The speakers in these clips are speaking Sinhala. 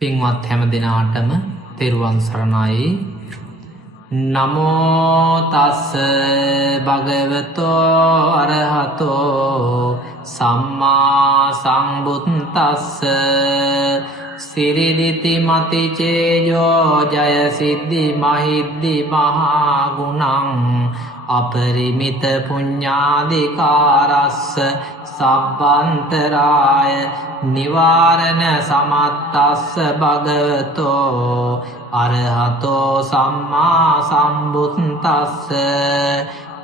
පින්වත් හැම දිනාටම තෙරුවන් සරණයි. නමෝ තස්ස භගවතෝ අරහතෝ සම්මා සම්බුද්දස්ස සිරිදිති මති චේජෝ ජය සිද්ධි මහිද්දි මහා ගුණං අපරිමිත පුඤ්ඤාදිකාරස්ස සබ්බන්තරාය නිවාරණ සමත්තස්ස භගවතෝ අරහතෝ සම්මා සම්බුද්දස්ස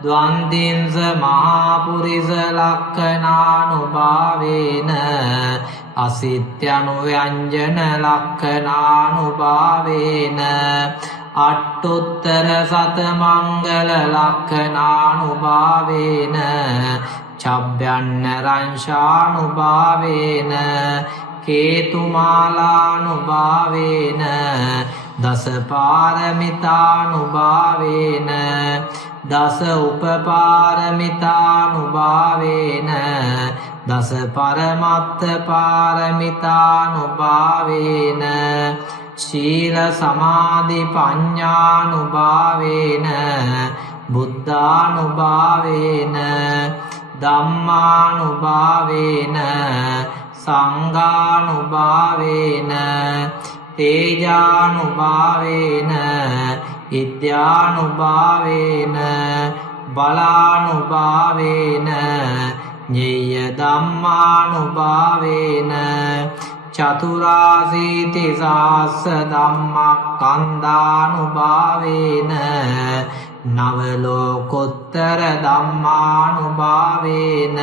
ද්වන්දින්ස මහාපුරිස ලක්ඛනානුභාවේන අසිත්‍යනුව්‍යංජන ලක්ඛනානුභාවේන අට්ඨුත්තර සතමංගල ලක්ඛනානුභාවේන චබ්බයන්න රංශානුභාවේන කේතුමාලානුභාවේන දසපාරමිතානුභාවේන දස උපපාරමිතානුභාවේන දස පරමත්ත පාරමිතානුභාවේන ශීල සමාධි පඤ්ඤානුභාවේන බුද්ධානුභාවේන ධම්මානුභාවේන සංඝානුභාවේන තේජානුභාවේන විද්‍යානුභාවේන බලානුභාවේන ඤේය ධම්මානුභාවේන චතුරාසීති සාස්ස ධම්මස්කන්ධානුභාවේන නවලෝකෝත්තර ධම්මානුභාවේන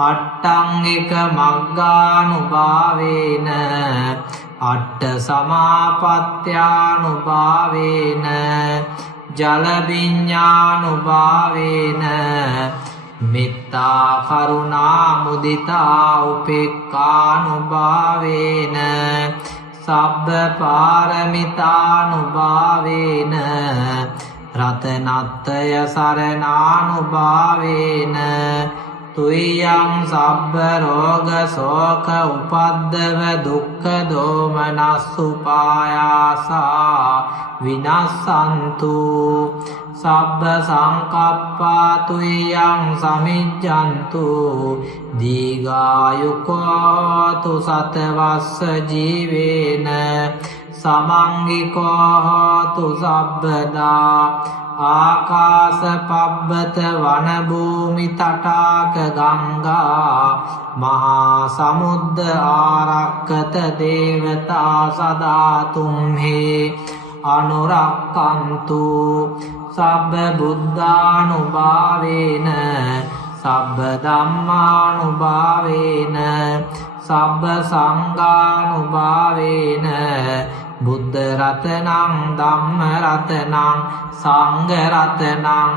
අට්ඨංගික මග්ගානුභාවේන අට්ඨ සමාපත්ත්‍යානුභාවේන ජල විඤ්ඤානුභාවේන මෙත්තා කරුණා මුදිතා උපේක්ඛානුභාවේන සබ්බ පාරමිතානුභාවේන රතනත්තය සරණානුභාවේන තුයං සබ්බ රෝග ශෝක උපද්දව දුක්ඛ දෝමනස්සුපායාසා විනස්සන්තු සබ්බ සංකප්පා තුයං සමිජ්ජන්තු දීඝායුකෝතු සතවස්ස ජීවේන සමංගිකෝ හෝතු සබ්බදා ආකාස පබ්බත වන භූමි තටාක ගංගා මහා සමුද්ද ආරක්කත දේවතා සදා තුම්හි අනුරක්කන්තු සබ්බ බුද්ධානුභාවේන සබ්බ ධම්මානුභාවේන සබ්බ සංඝානුභාවේන බුද්ධ රතනං ධම්ම රතනං සංඝ රතනං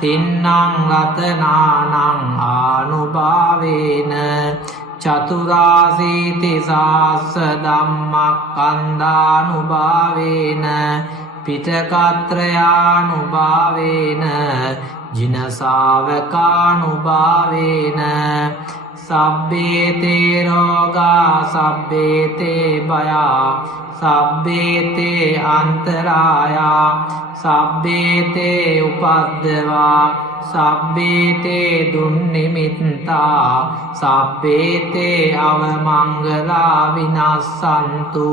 තින්නං රතනානං ආනුභාවේන චතුරාසීති සාස්ස ධම්මස්කන්ධානුභාවේන පිටකත්‍රයානුභාවේන ජින ශාවකානුභාවේන සබ්බේතේ රෝගා සබ්බේතේ භයා සබ්බේතේ අන්තරායා සබ්බේතේ උපද්දවා සබ්බේතේ දුන්නිමිත්තා සබ්බේතේ අවමංගලා විනස්සන්තු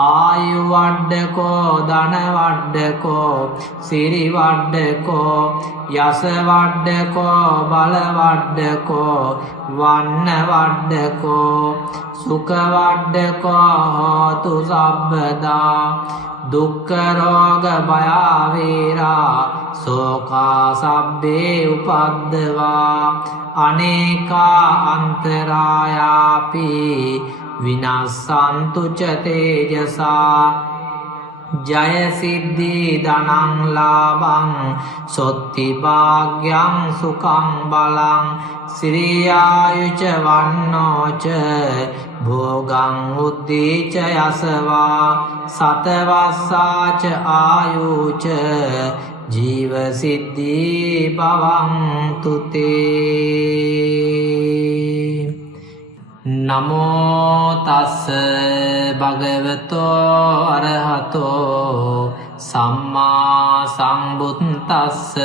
ආයු වඩ්ඩකෝ ධන වඩ්ඩකෝ සිරි වඩ්ඩකෝ යස වඩ්ඩකෝ බල වඩ්ඩකෝ වන්න වඩ්ඩකෝ සුඛ වඩ්ඩකෝ හෝතු සබ්බදා දුක්ඛ රෝග භය වේරා සෝකා සබ්බේ උපද්දවා අනේකා අන්තරායාපි විනස්සන්තු ච තේජසා ජය සිද්ධි ධනං ලාභං සොත්ති භාග්‍යං සුඛං බලං සිරියායුච වන්නෝච භෝගං උද්දීච යසවා සතවස්සාච ආයුච ජීව සිද්ධි භවං තුතේ නමෝ තස්ස භගවතෝ අරහතෝ සම්මා සම්බුද්දස්ස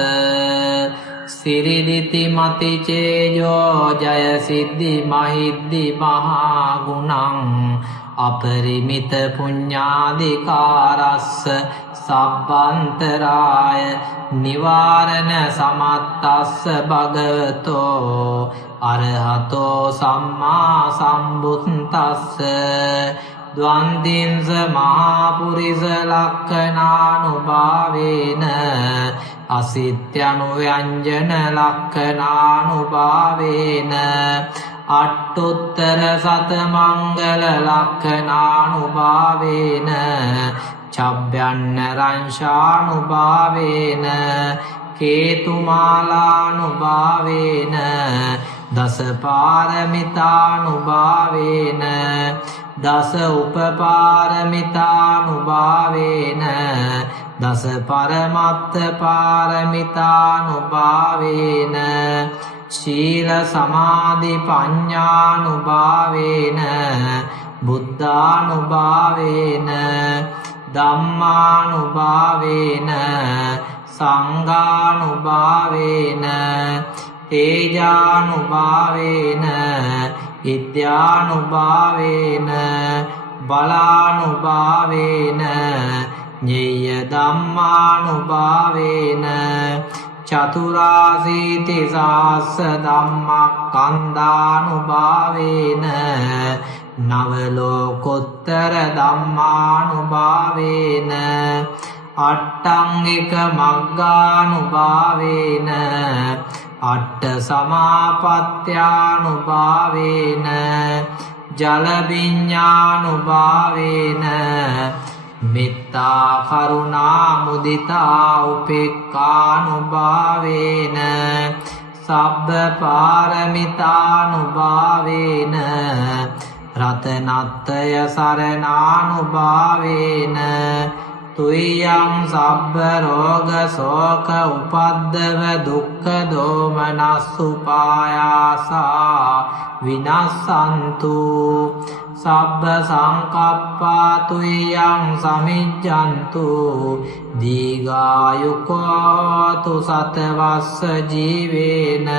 සිරිදිති මති චේයෝ ජය සිද්ධි මහිද්දි මහා ගුණං අපරිමිත පුඤ්ඤාදිකාරස්ස සබ්බන්තරාය නිවාරණ සමත්තස්ස භගවතෝ අරහතෝ සම්මා සම්බුද්දස්ස ද්වන්දින්ස මහාපුරිස ලක්ඛනානුභාවේන අසිත්‍යනුව්‍යංජන ලක්ඛනානුභාවේන අට්ඨුත්තර සතමංගල ලක්ඛනානුභාවේන චබ්බයන්න රංශානුභාවේන කේතුමාලානුභාවේන දස පාරමිතානුභාවේන දස උපපාරමිතානුභාවේන දස පරමත්ත පාරමිතානුභාවේන ශීල සමාධි පඤ්ඤානුභාවේන බුද්ධානුභාවේන ධම්මානුභාවේන සංඝානුභාවේන තේජානුභාවේන විද්‍යානුභාවේන බලානුභාවේන ඤෙය්‍ය ධම්මානුභාවේන චතුරාසීති සාස්ස ධම්මස්කන්ධානුභාවේන නව ලෝකෝත්තර ධම්මානුභාවේන අට්ඨංගික මග්ගානුභාවේන අට්ඨ සමාපත්ත්‍යානුභාවේන ජල විඤ්ඤානුභාවේන මෙත්තා කරුණා මුදිතා උපේක්ඛානුභාවේන සබ්බ පාරමිතානුභාවේන රතනත්තය සරණානුභාවේන තුයං සබ්බ රෝග ශෝක උපද්දව දුක්ඛ දෝමනස්සුපායාසා විනස්සන්තු සබ්බ සංකප්පා තුයං සමිජ්ජන්තු දීඝායුකෝතු සතවස්ස ජීවේන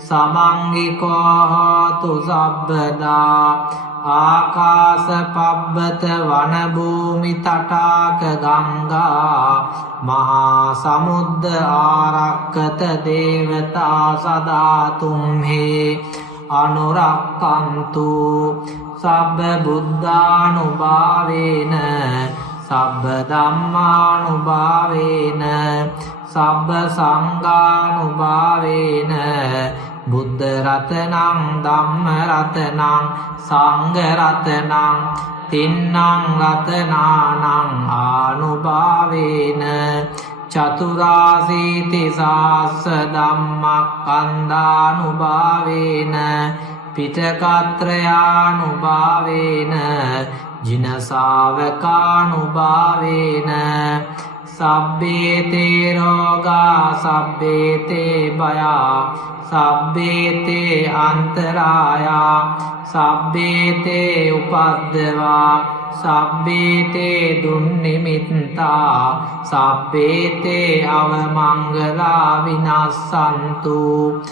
සමංගිකෝ හෝතු සබ්බදා ආකාස පබ්බත වන භූමි තටාක ගංගා මහා සමුද්ද ආරක්කත දේවතා සදා තුම්හි අනුරක්කන්තු සබ්බ බුද්ධානුභාවේන සබ්බ ධම්මානුභාවේන සබ්බ සංඝානුභාවේන බුද්ධ රතනං ධම්ම රතනං සංඝ රතනං තින්නං රතනානං ආනුභාවේන චතුරාසීති සාස්ස ධම්මස්කන්ධානුභාවේන පිටකත්‍රයානුභාවේන ජින ශාවකානුභාවේන සබ්බේතේ රෝගා සබ්බේතේ භයා සබ්බේතේ අන්තරායා සබ්බේතේ උපද්දවා සබ්බේතේ දුන්නිමිත්තා සබ්බේතේ අවමංගලා විනස්සන්තු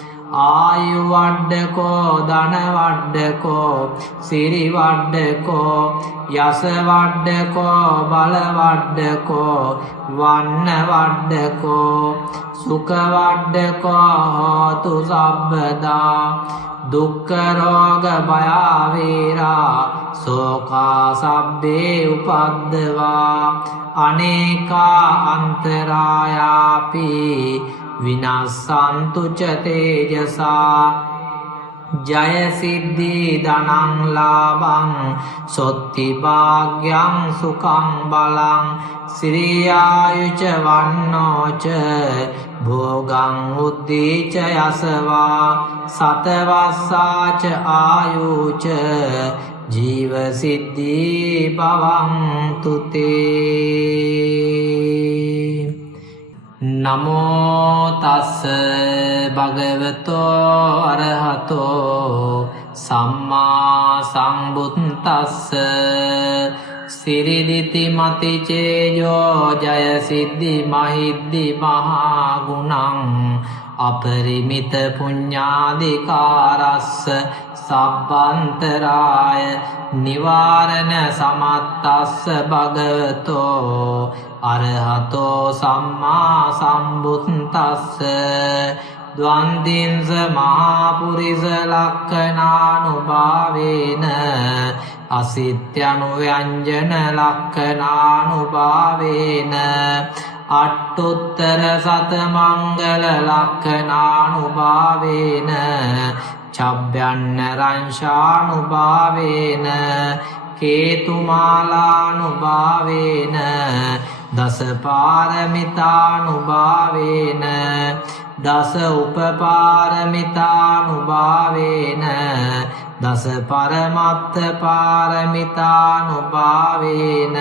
ආයු වඩ්ඩකෝ ධන වඩ්ඩකෝ සිරි වඩ්ඩකෝ යස වඩ්ඩකෝ බල වඩ්ඩකෝ වන්න වඩ්ඩකෝ සුඛ වඩ්ඩකෝ හෝතු සබ්බදා දුක්ඛ රෝග භය වේරා සෝකා සබ්බේ උපද්දවා අනේකා අන්තරායාපි විනස්සන්තු ච තේජසා ජය සිද්ධි ධනං ලාභං සොත්ති භාග්‍යං සුඛං බලං සිරියායුච වන්නෝච භෝගං උද්දීච යසවා සතවස්සාච ආයුච ජීව සිද්ධි භවන්තු තේ නමෝ තස්ස භගවතෝ අරහතෝ සම්මා සම්බුද්දස්ස සිරිදිති මති චේජෝ ජය සිද්ධි මහිද්දි මහා ගුණං අපරිමිත පුඤ්ඤාදිකාරස්ස සබ්බන්තරාය නිවාරණ සමත්තස්ස භගවතෝ අරහතෝ සම්මා සම්බුද්දස්ස ද්වන්දින්ස මහාපුරිස ලක්ඛනානුභාවේන අසිත්‍යනුව්‍යංජන ලක්ඛනානුභාවේන අට්ඨුත්තර සතමංගල ලක්ඛනානුභාවේන චබ්බයන්න රංශානුභාවේන කේතුමාලානුභාවේන දසපාරමිතානුභාවේන දස උපපාරමිතානුභාවේන දස පරමත්ත පාරමිතානුභාවේන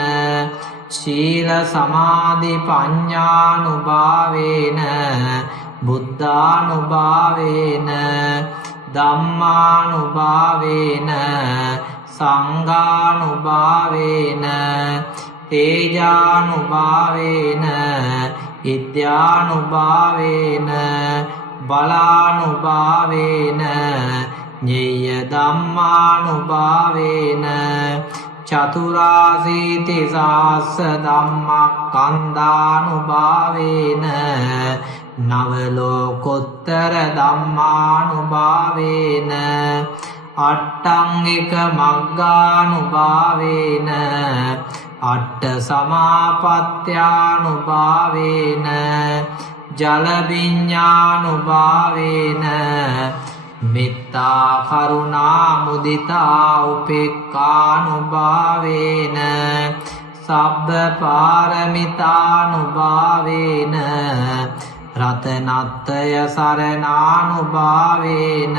ශීල සමාධි පඤ්ඤානුභාවේන බුද්ධානුභාවේන ධම්මානුභාවේන සංඝානුභාවේන තේජානුභාවේන ඉද්‍යානුභාවේන බලානුභාවේන ඤෙය්‍ය ධම්මානුභාවේන චතුරාසීති සාස්ස ධම්මස්කන්ධානුභාවේන නව ලෝකෝත්තර ධම්මානුභාවේන අට්ඨංගික මග්ගානුභාවේන අට්ඨ සමාපත්ත්‍යානුභාවේන ජල විඤ්ඤානුභාවේන මෙත්තා කරුණා මුදිතා උපේක්ඛානුභාවේන සබ්බ පාරමිතානුභාවේන රතනත්තය සරණානුභාවේන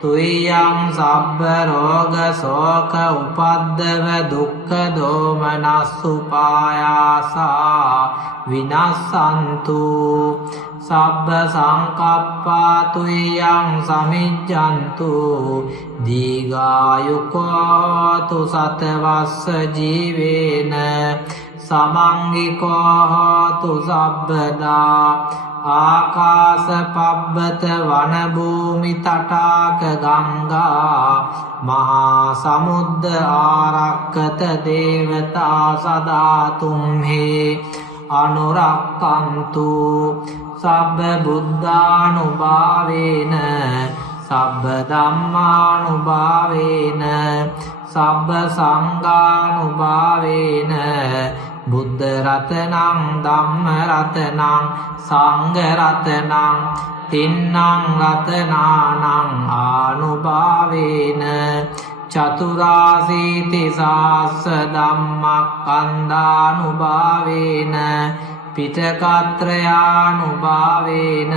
තුයං සබ්බ රෝග ශෝක උපද්දව දුක්ඛ දෝමනස්සුපායාසා විනස්සන්තු සබ්බ සංකප්පා තුයං සමිජ්ජන්තු දීඝායුකෝතු සතවස්ස ජීවේන සමංගිකෝ හෝතු සබ්බදා ආකාස පබ්බත වන භූමි තටාක ගංගා මහා සමුද්ද ආරක්කත දේවතා සදා තුම්හි අනුරක්කන්තු සබ්බ බුද්ධානුභාවේන සබ්බ ධම්මානුභාවේන සබ්බ සංඝානුභාවේන බුද්ධ රතනං ධම්ම රතනං සංඝ රතනං තින්නං රතනානං ආනුභාවේන චතුරාසීති සාස්ස ධම්මස්කන්ධානුභාවේන පිටකත්‍රයානුභාවේන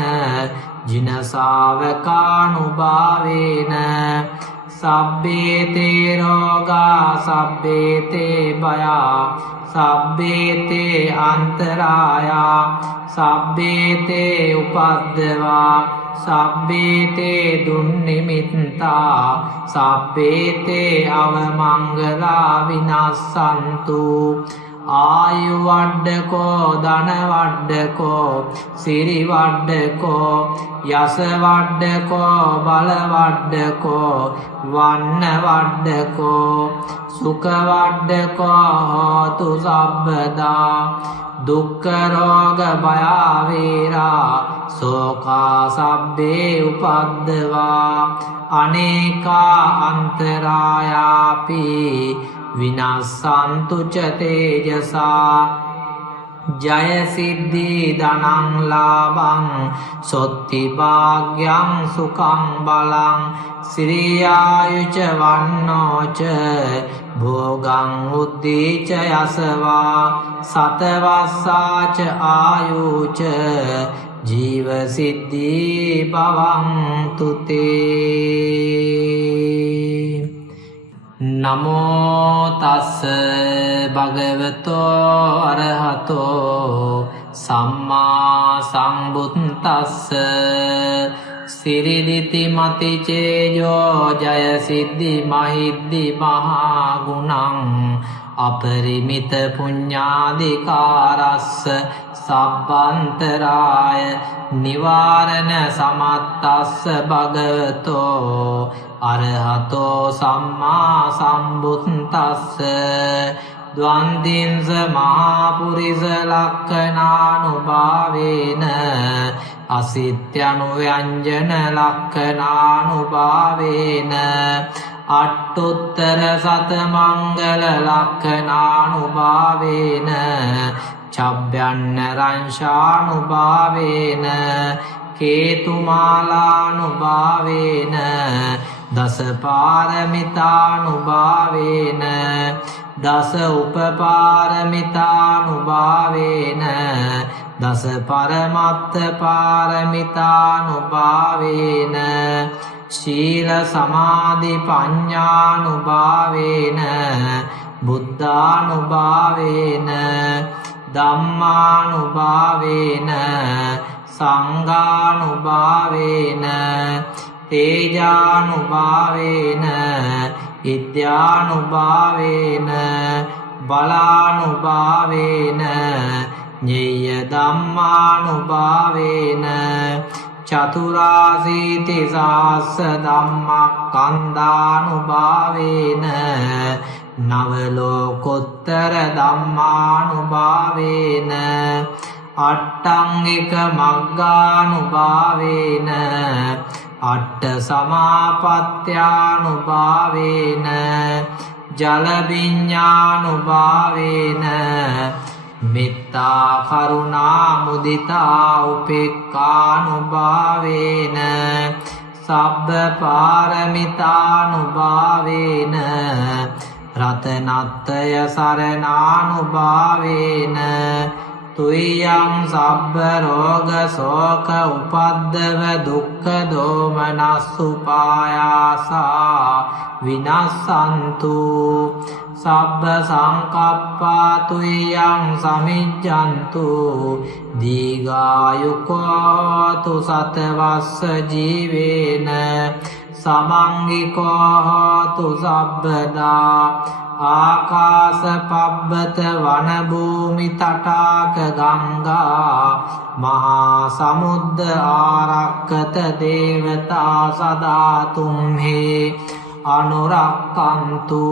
ජින ශාවකානුභාවේන සබ්බේතේ රෝගා සබ්බේතේ භයා සබ්බේතේ අන්තරායා සබ්බේතේ උපද්දවා සබ්බේතේ දුන්නිමිත්තා සබ්බේතේ අවමංගලා විනස්සන්තු ආයු වඩ්ඩකෝ ධන වඩ්ඩකෝ සිරි වඩ්ඩකෝ යස වඩ්ඩකෝ බල වඩ්ඩකෝ වන්න වඩ්ඩකෝ සුඛ වඩ්ඩකෝ හෝතු සබ්බදා දුක්ඛ රෝග භය වේරා සෝකා සබ්බේ උපද්දවා අනේකා අන්තරායාපි විනස්සන්තු ච තේජසා ජය සිද්ධි ධනං ලාභං සොත්ති භාග්‍යං සුඛං බලං සිරියායුච වන්නෝච භෝගං උද්දීච යසවා සතවස්සාච ආයුච ජීව සිද්ධි භවන්තු තේ නමෝ තස්ස භගවතෝ අරහතෝ සම්මා සම්බුද්දස්ස සිරිදිති මති චේජෝ ජය සිද්ධි මහිද්දි මහා ගුණං අපරිමිත පුඤ්ඤාදිකාරස්ස සබ්බන්තරාය නිවාරණ සමත්තස්ස භගවතෝ අරහතෝ සම්මා සම්බුද්දස්ස ද්වන්දින්ස මහා පුරිස ලක්ඛනානුභාවේන අසිත්‍යනු ව්‍යංජන ලක්ඛනානුභාවේන අට්ඨුත්තර සත මංගල ලක්ඛනානුභාවේන චබ්බයන්න රංශානුභාවේන කේතුමාලානුභාවේන දස පාරමිතානුභාවේන දස උපපාරමිතානුභාවේන දස පරමත්ත පාරමිතානුභාවේන ශීල සමාධි පඤ්ඤානුභාවේන බුද්ධානුභාවේන ධම්මානුභාවේන සංඝානුභාවේන තේජානුභාවේන ඉද්‍යානුභාවේන බලානුභාවේන ඤෙය්‍ය ධම්මානුභාවේන චතුරාසීති සාස්ස ධම්මස්කන්ධානුභාවේන නව ලෝකෝත්තර ධම්මානුභාවේන අට්ඨංගික මග්ගානුභාවේන අට්ඨ සමාපත්ත්‍යානුභාවේන ජල විඤ්ඤානුභාවේන මෙත්තා කරුණා මුදිතා උපේක්ඛානුභාවේන සබ්බ පාරමිතානුභාවේන රතනත්තය සරණානුභාවේන තුයං සබ්බ රෝග ශෝක උපද්දව දුක්ඛ දෝමනස්සුපායාසා විනස්සන්තු සබ්බ සංකප්පා තුයං සමිජ්ජන්තු දීඝායුකෝතු සතවස්ස ජීවේන සමංගිකෝ හෝතු සබ්බදා ආකාස පබ්බත වන භූමි තටාක ගංගා මහා සමුද්ද ආරක්කත දේවතා සදා තුම්හි අනුරක්කන්තු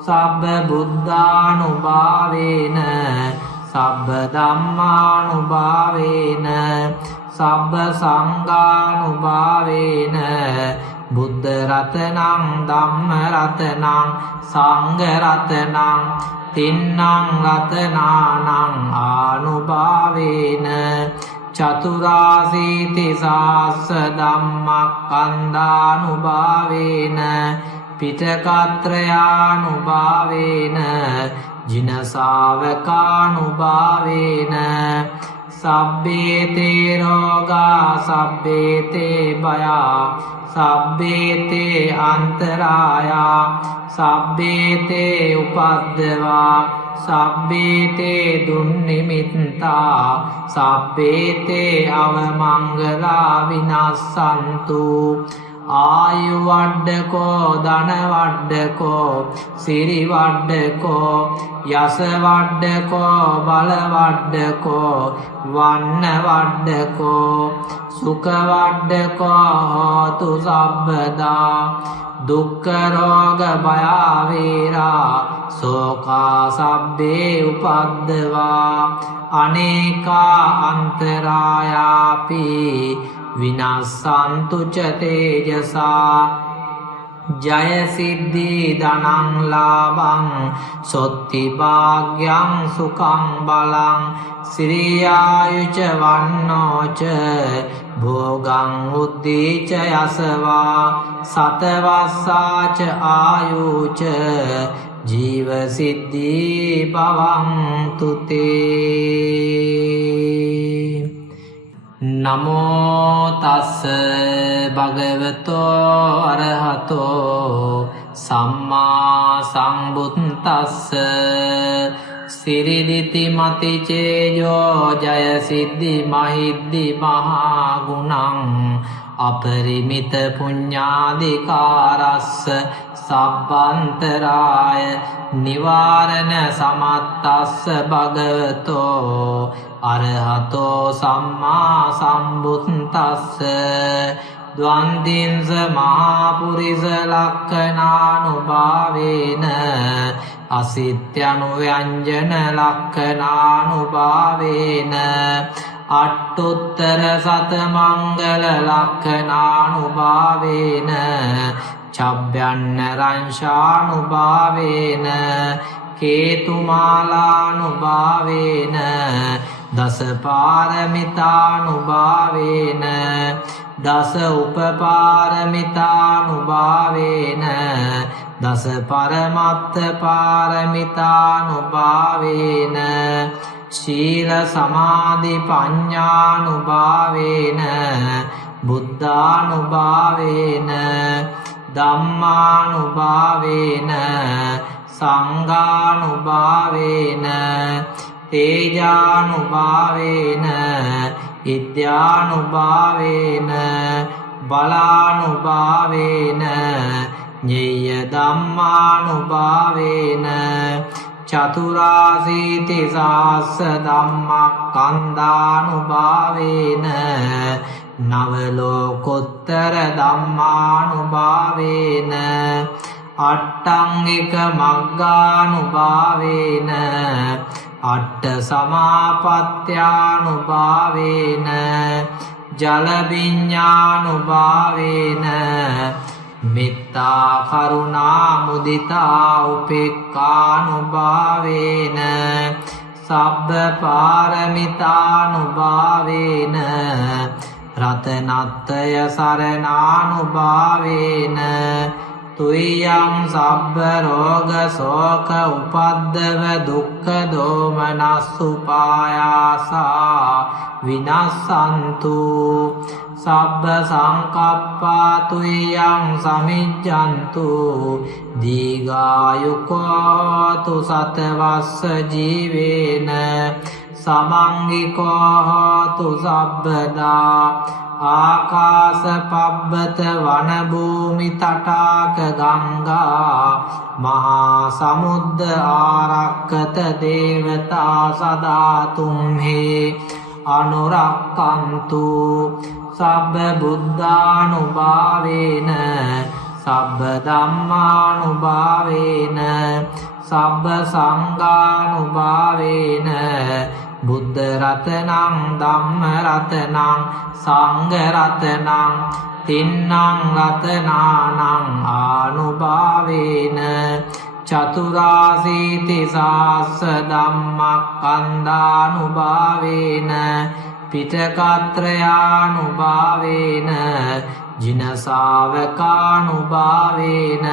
සබ්බ බුද්ධානුභාවේන සබ්බ ධම්මානුභාවේන සබ්බ සංඝානුභාවේන බුද්ධ රතනං ධම්ම රතනං සංඝ රතනං තින්නං රතනානං ආනුභාවේන චතුරාසීති සාස්ස ධම්මස්කන්ධානුභාවේන පිටකත්‍රයානුභාවේන ජින ශාවකානුභාවේන සබ්බේතේ රෝගා සබ්බේතේ භයා සබ්බේතේ අන්තරායා සබ්බේතේ උපද්දවා සබ්බේතේ දුන්නිමිත්තා සබ්බේතේ අවමංගලා විනස්සන්තු ආයු වඩ්ඩකෝ ධන වඩ්ඩකෝ සිරි වඩ්ඩකෝ යස වඩ්ඩකෝ බල වඩ්ඩකෝ වන්න වඩ්ඩකෝ සුඛ වඩ්ඩකෝ හෝතු සබ්බදා දුක්ඛ රෝග භය වේරා සෝකා සබ්බේ උපද්දවා අනේකා අන්තරායාපි විනස්සන්තු ච තේජසා ජය සිද්ධි ධනං ලාභං සොත්ති භාග්‍යං සුඛං බලං සිරියායුච වන්නෝච භෝගං උද්දීච යසවා සතවස්සාච ආයුච ජීව සිද්ධි භවන්තු තේ නමෝ තස්ස භගවතෝ අරහතෝ සම්මා සම්බුද්දස්ස සිරිදිති මති චේයෝ ජය සිද්ධි මහිද්දි මහා ගුණං අපරිමිත පුඤ්ඤාදිකාරස්ස සබ්බන්තරාය නිවාරණ සමත්තස්ස භගවතෝ අරහතෝ සම්මා සම්බුද්දස්ස ද්වන්දින්ස මහාපුරිස ලක්ඛනානුභාවේන අසිත්‍යනුව්‍යංජන ලක්ඛනානුභාවේන අට්ඨුත්තර සතමංගල ලක්ඛනානුභාවේන චබ්බයන්න රංශානුභාවේන කේතුමාලානුභාවේන දසපාරමිතානුභාවේන දස උපපාරමිතානුභාවේන දස පරමත්ත පාරමිතානුභාවේන ශීල සමාධි පඤ්ඤානුභාවේන බුද්ධානුභාවේන ධම්මානුභාවේන සංඝානුභාවේන තේජානුභාවේන ඉත්‍යානුභාවේන බලානුභාවේන ඤෙය්‍ය ධම්මානුභාවේන චතුරාසීති සාස්ස ධම්මස්කන්ධානුභාවේන නව ලෝකෝත්තර ධම්මානුභාවේන අට්ඨංගික මග්ගානුභාවේන අට්ඨ සමාපත්ත්‍යානුභාවේන ජල විඤ්ඤානුභාවේන මෙත්තා කරුණා මුදිතා උපේක්ඛානුභාවේන සබ්බ පාරමිතානුභාවේන රතනත්තය සරණානුභාවේන තුයං සබ්බ රෝග ශෝක උපද්දව දුක්ඛ දෝමනස්සුපායාසා විනස්සන්තු සබ්බ සංකප්පා තුයං සමිජ්ජන්තු දීඝායුකෝතු සතවස්ස ජීවේන සමංගිකෝ හෝතු සබ්බදා ආකාස පබ්බත වන භූමි තටාක ගංගා මහා සමුද්ද ආරක්කත දේවතා සදා තුම්හි අනුරක්කන්තු සබ්බ බුද්ධානුභාවේන සබ්බ ධම්මානුභාවේන සබ්බ සංඝානුභාවේන බුද්ධ රතනං ධම්ම රතනං සංඝ රතනං තින්නං රතනානං ආනුභාවේන චතුරාසීති සාස්ස ධම්මස්කන්ධානුභාවේන පිටකත්‍රයානුභාවේන ජින ශාවකානුභාවේන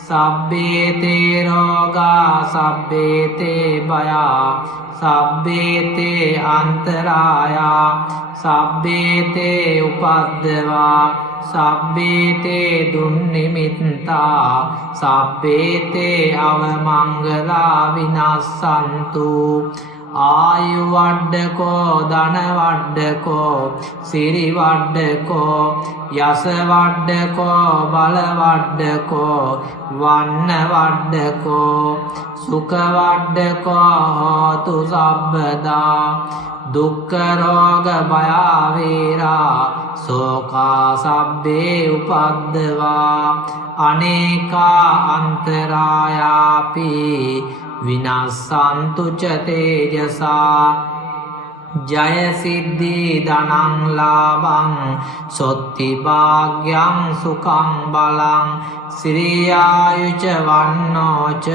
සබ්බේතේ රෝගා සබ්බේතේ භයා සබ්බේතේ අන්තරායා සබ්බේතේ උපද්දවා සබ්බේතේ දුන්නිමිත්තා සබ්බේතේ අවමංගලා විනස්සන්තු ආයු වඩ්ඩකෝ ධන වඩ්ඩකෝ සිරි වඩ්ඩකෝ යස වඩ්ඩකෝ බල වඩ්ඩකෝ වන්න වඩ්ඩකෝ සුඛ වඩ්ඩකෝ හෝතු සබ්බදා දුක්ඛ රෝග භය වේරා සෝකා සබ්බේ උපද්දවා අනේකා අන්තරායාපි විනස්සන්තු ච තේජසා ජය සිද්ධි ධනං ලාභං සොත්ති භාග්‍යං සුඛං බලං සිරියායුච වන්නෝච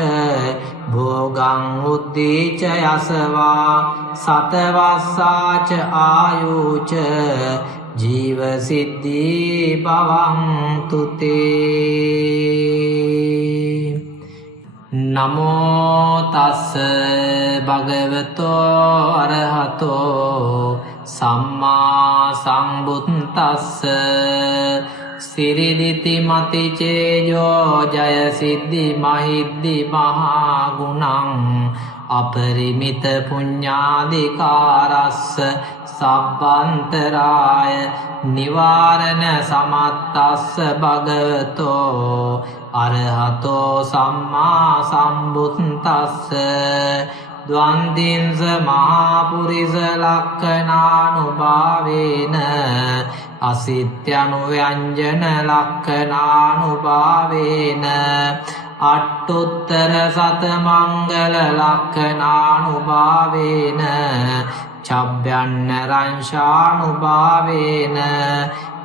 භෝගං උද්දීච යසවා සතවස්සාච ආයුච ජීව සිද්ධි භවන්තු තේ නමෝ තස්ස භගවතෝ අරහතෝ සම්මා සම්බුද්දස්ස සිරිදිති මති චේජෝ ජය සිද්ධි මහිද්දි මහා ගුණං අපරිමිත පුඤ්ඤාදිකාරස්ස සබ්බන්තරාය නිවාරණ සමත්තස්ස භගවතෝ අරහතෝ සම්මා සම්බුද්දස්ස ද්වන්දින්ස මහා පුරිස ලක්ඛනානුභාවේන අසිත්‍යනු ව්‍යංජන ලක්ඛනානුභාවේන අට්ඨුත්තර සත මංගල ලක්ඛනානුභාවේන චබ්බයන්න රංශානුභාවේන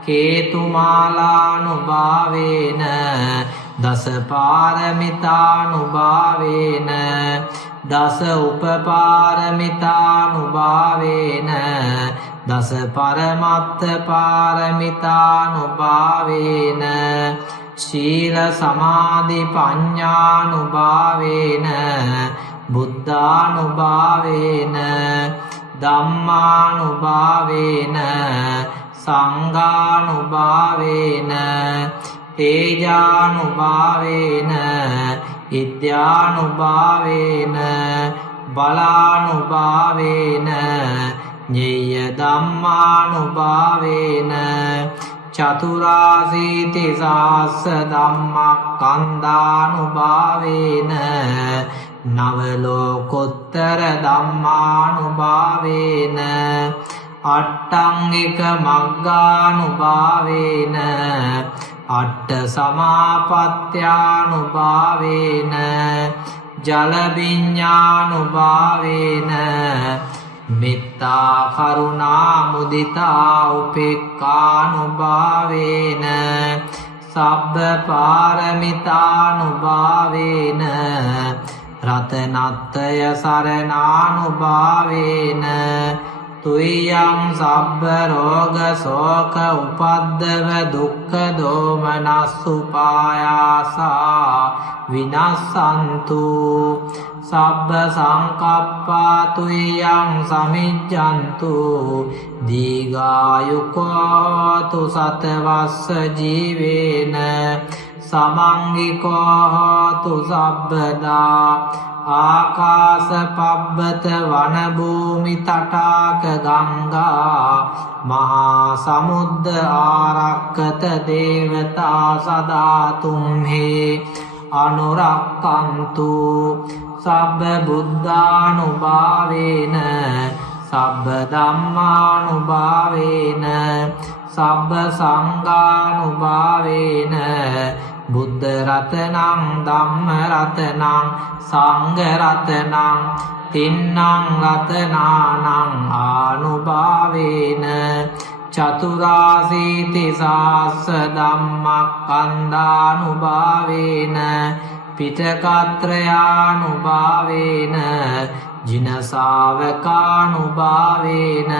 කේතුමාලානුභාවේන දස පාරමිතානුභාවේන දස උපපාරමිතානුභාවේන දස පරමත්ත පාරමිතානුභාවේන ශීල සමාධි පඤ්ඤානුභාවේන බුද්ධානුභාවේන ධම්මානුභාවේන සංඝානුභාවේන තේජානුභාවේන ඉද්‍යානුභාවේන බලානුභාවේන ඤෙය්‍ය ධම්මානුභාවේන චතුරාසීති සාස්ස ධම්මස්කන්ධානුභාවේන නව ලෝකෝත්තර ධම්මානුභාවේන අට්ඨංගික මග්ගානුභාවේන අට්ඨ සමාපත්ත්‍යානුභාවේන ජල විඤ්ඤානුභාවේන මෙත්තා කරුණා මුදිතා උපේක්ඛානුභාවේන සබ්බ පාරමිතානුභාවේන රතනත්තය සරණානුභාවේන තුයං සබ්බ රෝග ශෝක උපද්දව දුක්ඛ දෝමනස්සුපායාසා විනස්සන්තු සබ්බ සංකප්පා තුයං සමිජ්ජන්තු දීඝායුකෝතු සතවස්ස ජීවේන සමංගිකෝතු සබ්බදා ආකාස පබ්බත වන භූමි තටාක ගංගා මහා සමුද්ද ආරක්කත දේවතා සදා තුම්හි අනුරක්කන්තු සබ්බ බුද්ධානුභාවේන සබ්බ ධම්මානුභාවේන සබ්බ සංඝානුභාවේන බුද්ධ රතනං ධම්ම රතනං සංඝ රතනං තින්නං රතනානං ආනුභාවේන චතුරාසීති සාස්ස ධම්මස්කන්ධානුභාවේන පිටකත්‍රයානුභාවේන ජින ශාවකානුභාවේන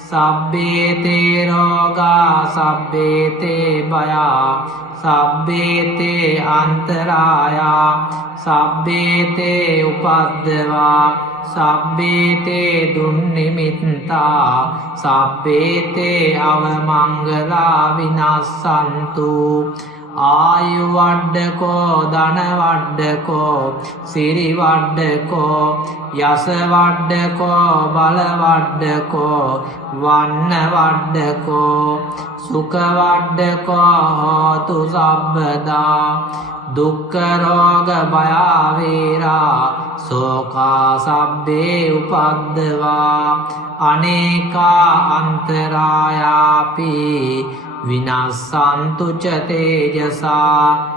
සබ්බේතේ රෝගා සබ්බේතේ භයා සබ්බේතේ අන්තරායා සබ්බේතේ උපද්දවා සබ්බේතේ දුන්නිමිත්තා සබ්බේතේ අවමංගලා විනස්සන්තු ආයු වඩ්ඩකෝ ධන වඩ්ඩකෝ සිරි වඩ්ඩකෝ යස වඩ්ඩකෝ බල වඩ්ඩකෝ වන්න වඩ්ඩකෝ සුඛ වඩ්ඩකෝ හෝතු සබ්බදා දුක්ඛ රෝග භය වේරා සෝකා සබ්බේ උපද්දවා අනේකා අන්තරායාපි විනස්සන්තු ච තේජසා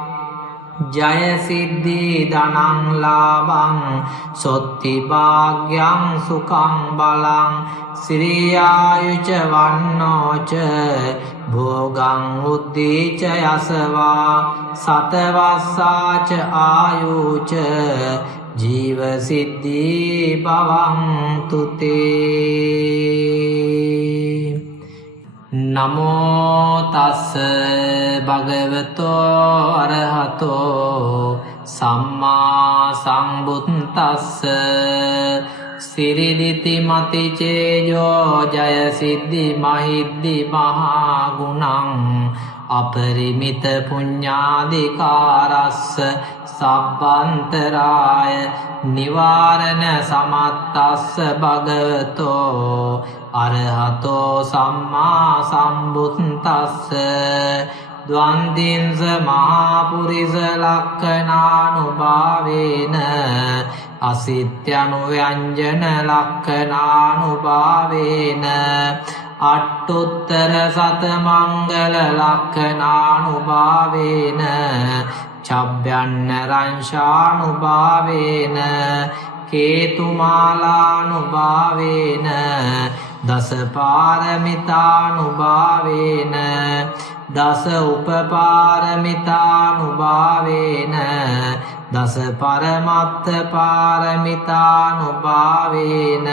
ජය සිද්ධි ධනං ලාභං සොත්ති භාග්‍යං සුඛං බලං සිරියායුච වන්නෝච භෝගං උද්දීච යසවා සතවස්සාච ආයුච ජීව සිද්ධි භවන්තු තේ නමෝ තස්ස භගවතෝ අරහතෝ සම්මා සම්බුද්දස්ස සිරිදිති මති චේජෝ ජය සිද්ධි මහිද්දි මහා ගුණං අපරිමිත පුඤ්ඤාදිකාරස්ස සබ්බන්තරාය නිවාරණ සමත්තස්ස භගවතෝ අරහතෝ සම්මා සම්බුද්දස්ස ද්වන්දින්ස මහා පුරිස ලක්ඛනානුභාවේන අසිත්‍යනුව්‍යංජන ලක්ඛනානුභාවේන අට්ඨුත්තර සතමංගල ලක්ඛනානුභාවේන චබ්බයන්න රංශානුභාවේන කේතුමාලානුභාවේන දස පාරමිතානුභාවේන දස උපපාරමිතානුභාවේන දස පරමත්ත පාරමිතානුභාවේන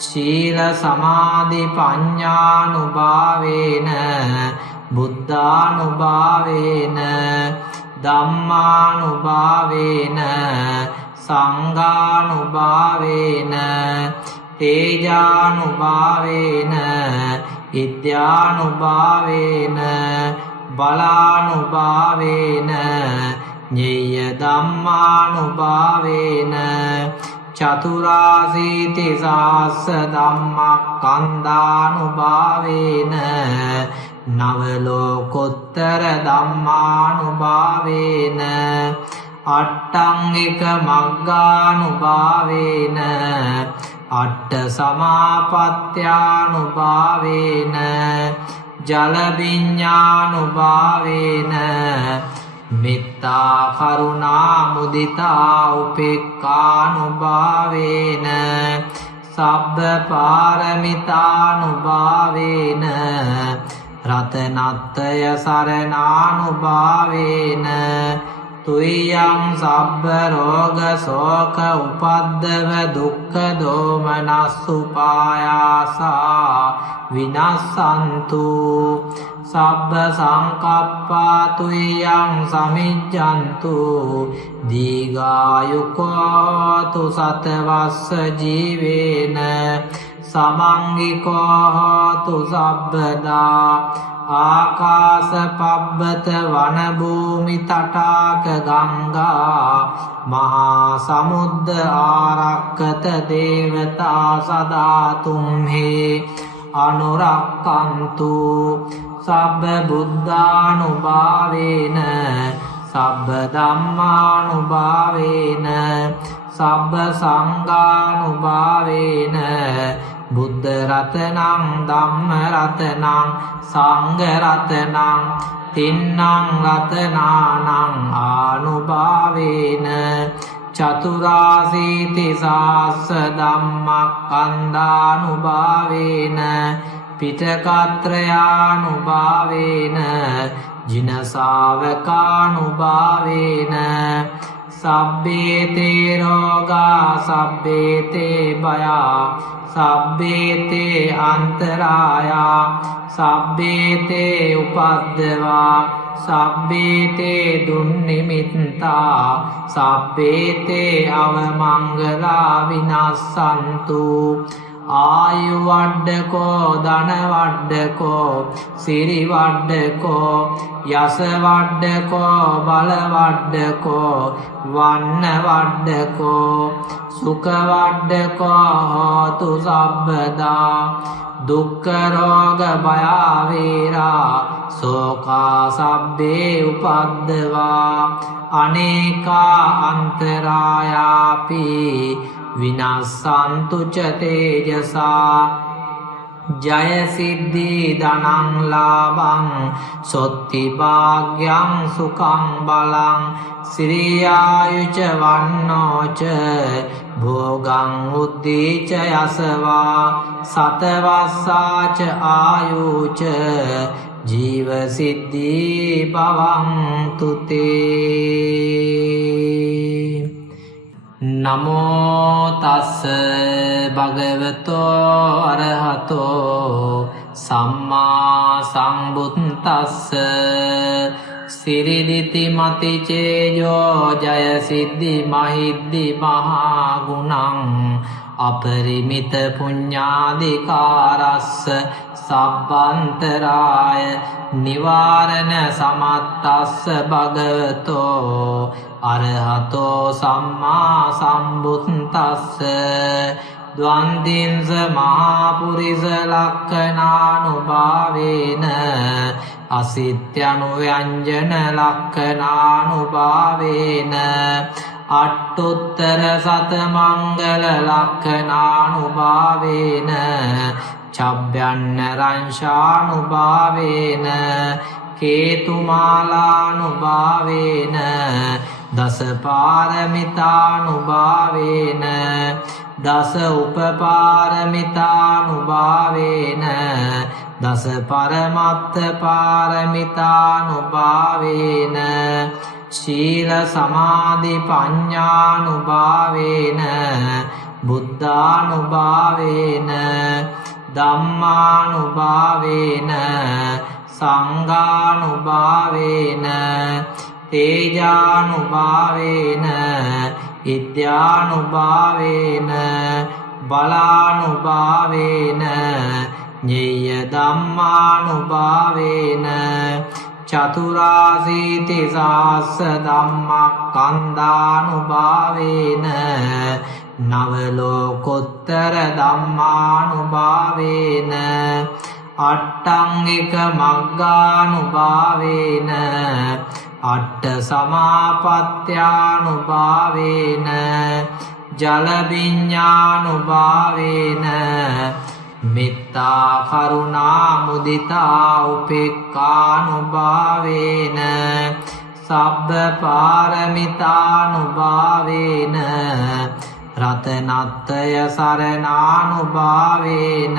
ශීල සමාධි පඤ්ඤානුභාවේන බුද්ධානුභාවේන ධම්මානුභාවේන සංඝානුභාවේන තේජානුභාවේන විද්‍යානුභාවේන බලානුභාවේන ඤෙය්‍ය ධම්මානුභාවේන චතුරාසීති සාස්ස ධම්මස්කන්ධානුභාවේන නව ලෝකෝත්තර ධම්මානුභාවේන අට්ඨංගික මග්ගානුභාවේන අට්ඨ සමාපත්ත්‍යානුභාවේන ජල විඤ්ඤානුභාවේන මෙත්තා කරුණා මුදිතා උපේක්ඛානුභාවේන සබ්බ පාරමිතානුභාවේන රතනත්තය සරණානුභාවේන තුයං සබ්බ රෝග ශෝක උපද්දව දුක්ඛ දෝමනස්සුපායාසා විනස්සන්තු සබ්බ සංකප්පා තුයං සමිජ්ජන්තු දීඝායුකෝ තු සතවස්ස ජීවේන සමංගිකෝ තු සබ්බදා ආකාස පබ්බත වන භූමි තටාක ගංගා මහා සමුද්ද ආරක්කත දේවතා සදා තුම්හි අනුරක්කන්තු සබ්බ බුද්ධානුභාවේන සබ්බ ධම්මානුභාවේන සබ්බ සංඝානුභාවේන බුද්ධ රතනං ධම්ම රතනං සංඝ රතනං තින්නං රතනානං ආනුභාවේන චතුරාසීති සාස්ස ධම්මස්කන්ධානුභාවේන පිටකත්‍රයානුභාවේන ජින ශාවකානුභාවේන සබ්බේතේ රෝගා සබ්බේතේ භයා සබ්බේතේ අන්තරායා සබ්බේතේ උපද්දවා සබ්බේතේ දුන්නිමිත්තා සබ්බේතේ අවමංගලා විනස්සන්තු ආයු වඩ්ඩකෝ ධන වඩ්ඩකෝ සිරි වඩ්ඩකෝ යස වඩ්ඩකෝ බල වඩ්ඩකෝ වන්න වඩ්ඩකෝ සුඛ වඩ්ඩකෝ හෝතු සබ්බදා දුක්ඛ රෝග භය වේරා සෝකා සබ්බේ උපද්දවා අනේකා අන්තරායාපි විනස්සන්තු ච තේජසා ජය සිද්ධි ධනං ලාභං සොත්ති භාග්‍යං සුඛං බලං සිරියායුච වන්නෝච භෝගං උද්දීච යසවා සතවස්සාච ආයුච ජීව සිද්ධි භවන්තු තේ නමෝ තස්ස භගවතෝ අරහතෝ සම්මා සම්බුද්දස්ස සිරිදිති මති චේජෝ ජය සිද්ධි මහිද්දි මහා ගුණං අපරිමිත පුඤ්ඤාධිකාරස්ස සබ්බන්තරාය නිවාරණ සමත්තස්ස භගවතෝ අරහතෝ සම්මා සම්බුද්දස්ස ද්වන්දින්ස මහා පුරිස ලක්ඛනානුභාවේන අසිත්‍යනුව්‍යංජන ලක්ඛනානුභාවේන අට්ඨුත්තර සත මංගල ලක්ඛනානුභාවේන චබ්බයන්න රංශානුභාවේන කේතුමාලානුභාවේන දස පාරමිතානුභාවේන දස උපපාරමිතානුභාවේන දස පරමත්ත පාරමිතානුභාවේන ශීල සමාධි පඤ්ඤානුභාවේන බුද්ධානුභාවේන ධම්මානුභාවේන සංඝානුභාවේන තේජානුභාවේන ඉද්‍යානුභාවේන බලානුභාවේන ඤෙය්‍ය ධම්මානුභාවේන චතුරාසීති සාස්ස ධම්මස්කන්ධානුභාවේන නව ලෝකෝත්තර ධම්මානුභාවේන අට්ඨංගික මග්ගානුභාවේන අට්ඨ සමාපත්ත්‍යානුභාවේන ජල විඤ්ඤානුභාවේන මෙත්තා කරුණා මුදිතා උපේක්ඛානුභාවේන සබ්බ පාරමිතානුභාවේන රතනත්තය සරණානුභාවේන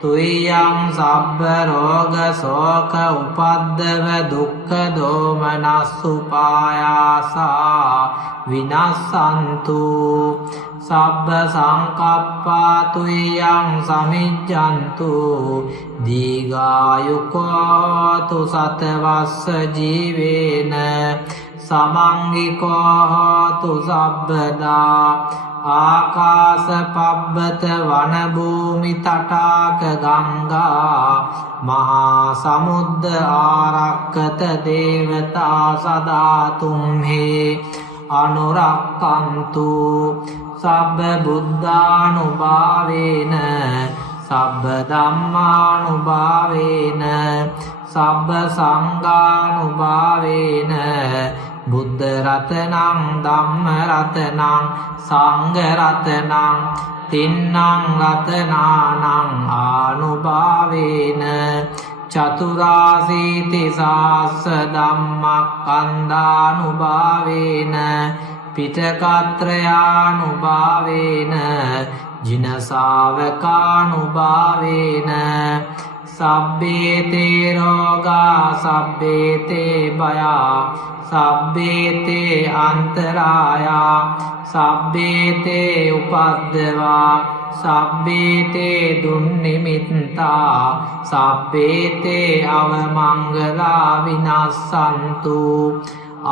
තුයං සබ්බ රෝග ශෝක උපද්දව දුක්ඛ දෝමනස්සුපායාසා විනස්සන්තු සබ්බ සංකප්පා තුයං සමිජ්ජන්තු දීඝායුකෝතු සතවස්ස ජීවේන සමංගිකෝ හෝතු සබ්බදා ආකාස පබ්බත වන භූමි තටාක ගංගා මහා සමුද්ද ආරක්කත දේවතා සදා තුම්හි අනුරක්කන්තු සබ්බ බුද්ධානුභාවේන සබ්බ ධම්මානුභාවේන සබ්බ සංඝානුභාවේන බුද්ධ රතනං ධම්ම රතනං සංඝ රතනං තින්නං රතනානං ආනුභාවේන චතුරාසීති සාස්ස ධම්මස්කන්ධානුභාවේන පිටකත්‍රයානුභාවේන ජින ශාවකානුභාවේන සබ්බේතේ රෝගා සබ්බේතේ භයා සබ්බේතේ අන්තරායා සබ්බේතේ උපද්දවා සබ්බේතේ දුන්නිමිත්තා සබ්බේතේ අවමංගලා විනස්සන්තු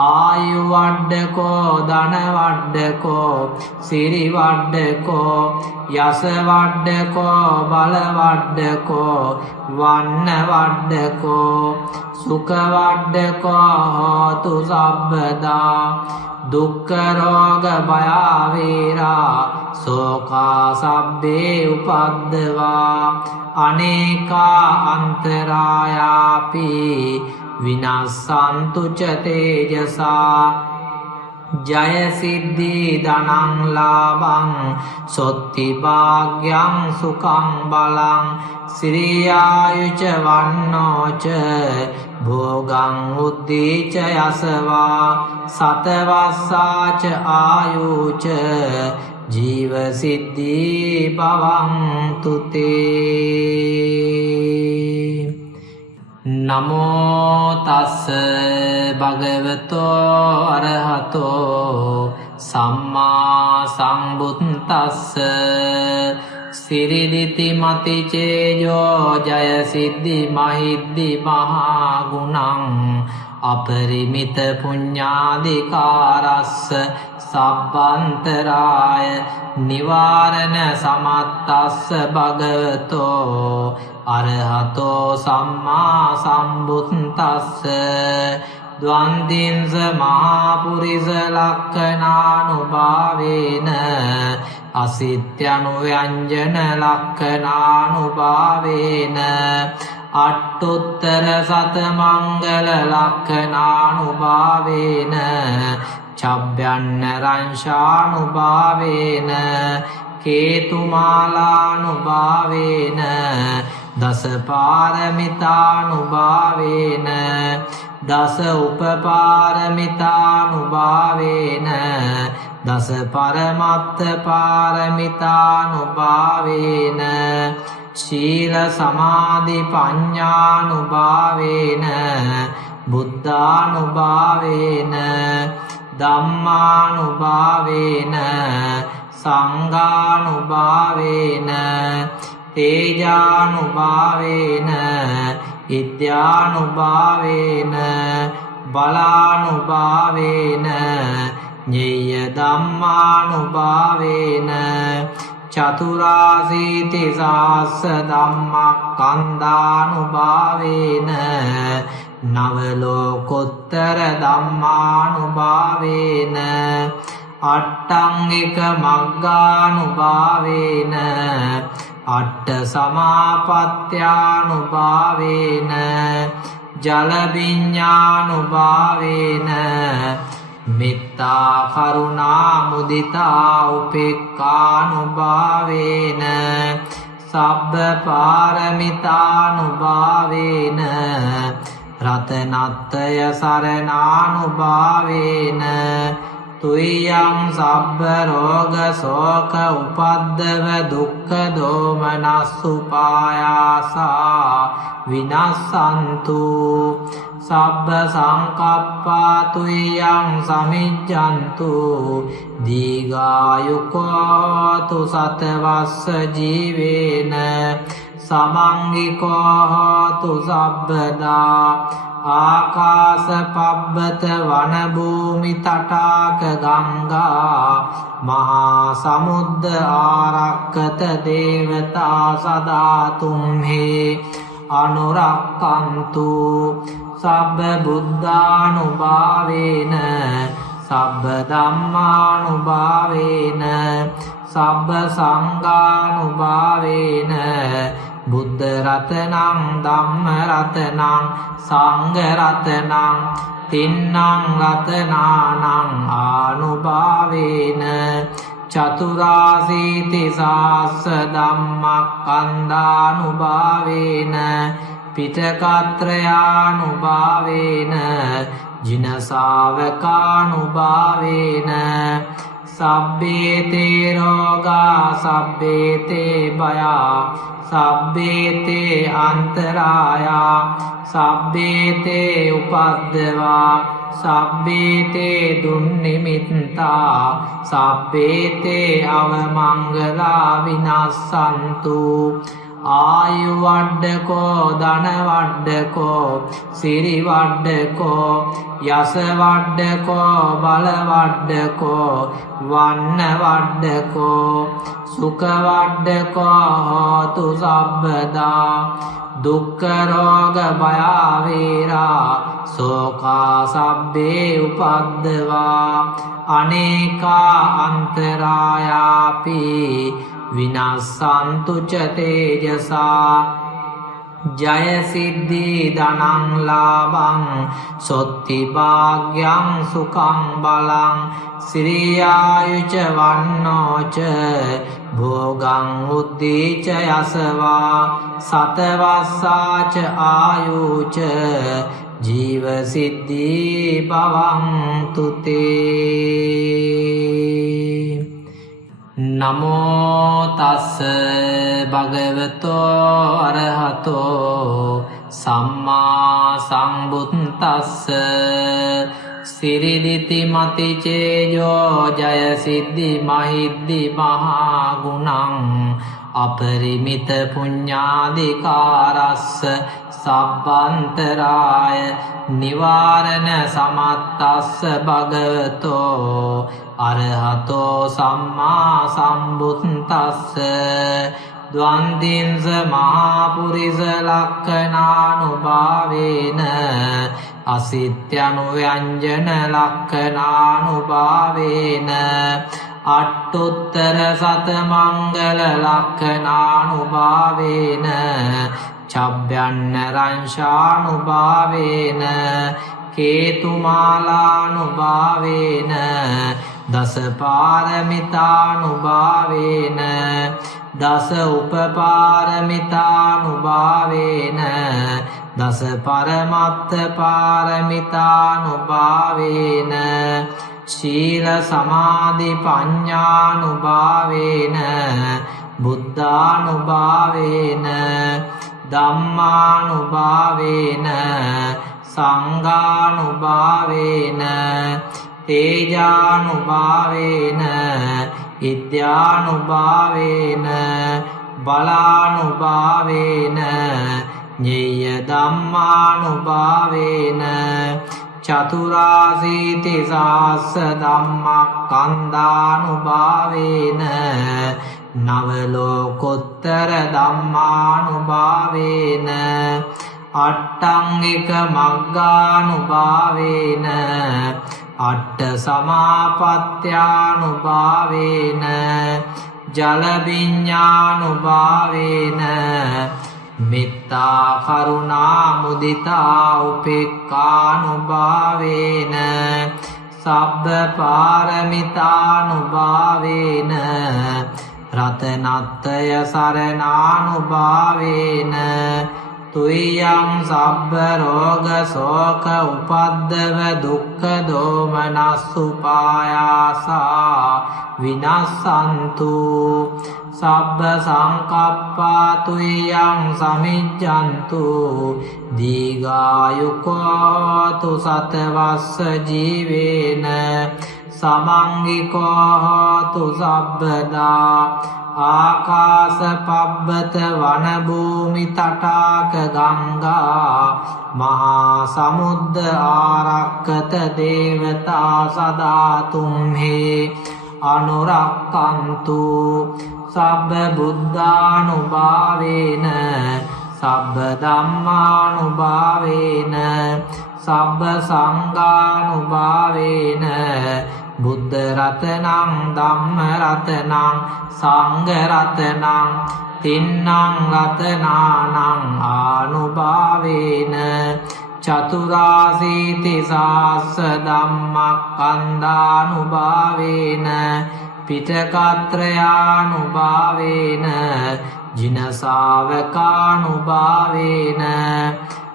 ආයු වඩ්ඩකෝ ධන වඩ්ඩකෝ සිරි වඩ්ඩකෝ යස වඩ්ඩකෝ බල වඩ්ඩකෝ වන්න වඩ්ඩකෝ සුඛ වඩ්ඩකෝ හෝතු සබ්බදා දුක්ඛ රෝග භය වේරා සෝකා සබ්බේ උපද්දවා අනේකා අන්තරායාපි විනස්සන්තු ච තේජසා ජය සිද්ධි ධනං ලාභං සොත්ති භාග්‍යං සුඛං බලං සිරියායුච වන්නෝච භෝගං උද්දීච යසවා සතවස්සාච ආයුච ජීව සිද්ධි භවන්තු තේ නමෝ තස්ස භගවතෝ අරහතෝ සම්මා සම්බුද්දස්ස සිරිදිති මති චේයෝ ජය සිද්ධි මහිද්දි මහා ගුණං අපරිමිත පුඤ්ඤාධිකාරස්ස සබ්බන්තරාය නිවාරණ සමත්තස්ස භගවතෝ අරහතෝ සම්මා සම්බුද්දස්ස ද්වන්දින්ස මහාපුරිස ලක්ඛනානුභාවේන අසිත්‍යනුව්‍යංජන ලක්ඛනානුභාවේන අට්ඨුත්තර සතමංගල ලක්ඛනානුභාවේන චබ්බයන්න රංශානුභාවේන කේතුමාලානුභාවේන දස පාරමිතානුභාවේන දස උපපාරමිතානුභාවේන දස පරමත්ත පාරමිතානුභාවේන ශීල සමාධි පඤ්ඤානුභාවේන බුද්ධානුභාවේන ධම්මානුභාවේන සංඝානුභාවේන තේජානුභාවේන ඉත්‍යානුභාවේන බලානුභාවේන ඤෙය්‍ය ධම්මානුභාවේන චතුරාසීති සාස්ස ධම්මස්කන්ධානුභාවේන නව ලෝකෝත්තර ධම්මානුභාවේන අට්ඨංගික මග්ගානුභාවේන අට්ඨ සමාපත්ත්‍යානුභාවේන ජල විඤ්ඤානුභාවේන මෙත්තා කරුණා මුදිතා උපේක්ඛානුභාවේන සබ්බ පාරමිතානුභාවේන රතනත්තය සරණානුභාවේන තුයං සබ්බ රෝග ශෝක උපද්දව දුක්ඛ දෝමනස්සුපායාසා විනස්සන්තු සබ්බ සංකප්පා තුයං සමිජ්ජන්තු දීඝායුකෝතු සතවස්ස ජීවේන සමංගිකෝ හෝතු සබ්බදා ආකාස පබ්බත වන භූමි තටාක ගංගා මහා සමුද්ද ආරක්කත දේවතා සදා තුම්හි අනුරක්කන්තු සබ්බ බුද්ධානුභාවේන සබ්බ ධම්මානුභාවේන සබ්බ සංඝානුභාවේන බුද්ධ රතනං ධම්ම රතනං සංඝ රතනං තින්නං රතනානං ආනුභාවේන චතුරාසීති සාස්ස ධම්මස්කන්ධානුභාවේන පිටකත්‍රයානුභාවේන ජින ශාවකානුභාවේන සබ්බේතේ රෝගා සබ්බේතේ භයා සබ්බේතේ අන්තරායා සබ්බේතේ උපද්දවා සබ්බේතේ දුන්නිමිත්තා සබ්බේතේ අවමංගලා විනස්සන්තු ආයු වඩ්ඩකෝ ධන වඩ්ඩකෝ සිරි වඩ්ඩකෝ යස වඩ්ඩකෝ බල වඩ්ඩකෝ වන්න වඩ්ඩකෝ සුඛ වඩ්ඩකෝ හෝතු සබ්බදා දුක්ඛ රෝග භය වේරා සෝකා සබ්බේ උපද්දවා අනේකා අන්තරායාපි විනස්සන්තු ච තේජසා ජය සිද්ධි ධනං ලාභං සොත්ති භාග්‍යං සුඛං බලං සිරියායුච වන්නෝච භෝගං උද්දීච යසවා සතවස්සාච ආයුච ජීව සිද්ධි භවන්තු තේ නමෝ තස්ස භගවතෝ අරහතෝ සම්මා සම්බුද්දස්ස සිරිදිති මති චේයෝ ජය සිද්ධි මහිද්දි මහා ගුණං අපරිමිත පුඤ්ඤාදිකාරස්ස සබ්බන්තරාය නිවාරණ සමත්තස්ස භගවතෝ අරහතෝ සම්මා සම්බුද්දස්ස ද්වන්දින්ස මහාපුරිස ලක්ඛනානුභාවේන අසිත්‍යනුව්‍යංජන ලක්ඛනානුභාවේන අට්ඨුත්තර සතමංගල ලක්ඛනානුභාවේන චබ්බයන්න රංශානුභාවේන කේතුමාලානුභාවේන දසපාරමිතානුභාවේන දස උපපාරමිතානුභාවේන දස පරමත්ත පාරමිතානුභාවේන ශීල සමාධි පඤ්ඤානුභාවේන බුද්ධානුභාවේන ධම්මානුභාවේන සංඝානුභාවේන තේජානුභාවේන ඉත්‍යානුභාවේන බලානුභාවේන ඤෙය්‍ය ධම්මානුභාවේන චතුරාසීති සාස්ස ධම්මස්කන්ධානුභාවේන නව ලෝකෝත්තර ධම්මානුභාවේන අට්ඨංගික මග්ගානුභාවේන අට්ඨ සමාපත්ත්‍යානුභාවේන ජල විඤ්ඤානුභාවේන මෙත්තා කරුණා මුදිතා උපේක්ඛානුභාවේන සබ්බ පාරමිතානුභාවේන රතනත්තය සරණානුභාවේන තුයං සබ්බ රෝග ශෝක උපද්දව දුක්ඛ දෝමනස්සුපායාසා විනස්සන්තු සබ්බ සංකප්පා තුයං සමිජ්ජන්තු දීඝායුකෝතු සතවස්ස ජීවේන සමංගිකෝ හෝතු සබ්බදා ආකාස පබ්බත වන භූමි තටාක ගංගා මහා සමුද්ද ආරක්කත දේවතා සදා තුම්හි අනුරක්කන්තු සබ්බ බුද්ධානුභාවේන සබ්බ ධම්මානුභාවේන සබ්බ සංඝානුභාවේන බුද්ධ රතනං ධම්ම රතනං සංඝ රතනං තින්නං රතනානං ආනුභාවේන චතුරාසීති සාස්ස ධම්මස්කන්ධානුභාවේන පිටකත්‍රයානුභාවේන ජින ශාවකානුභාවේන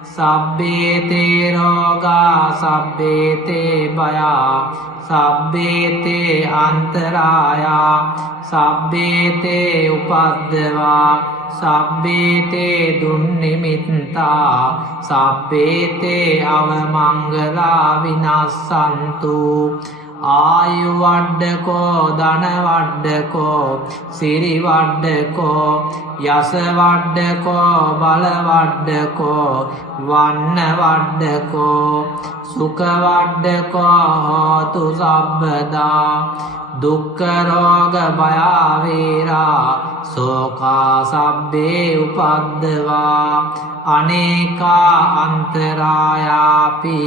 සබ්බේතේ රෝගා සබ්බේතේ භයා සබ්බේතේ අන්තරායා සබ්බේතේ උපද්දවා සබ්බේතේ දුන්නිමිත්තා සබ්බේතේ අවමංගලා විනස්සන්තු ආයු වඩ්ඩකෝ ධන වඩ්ඩකෝ සිරි වඩ්ඩකෝ යස වඩ්ඩකෝ බල වඩ්ඩකෝ වන්න වඩ්ඩකෝ සුඛ වඩ්ඩකෝ හෝතු සබ්බදා දුක්ඛ රෝග භය වේරා සෝකා සබ්බේ උපද්දවා අනේකා අන්තරායාපි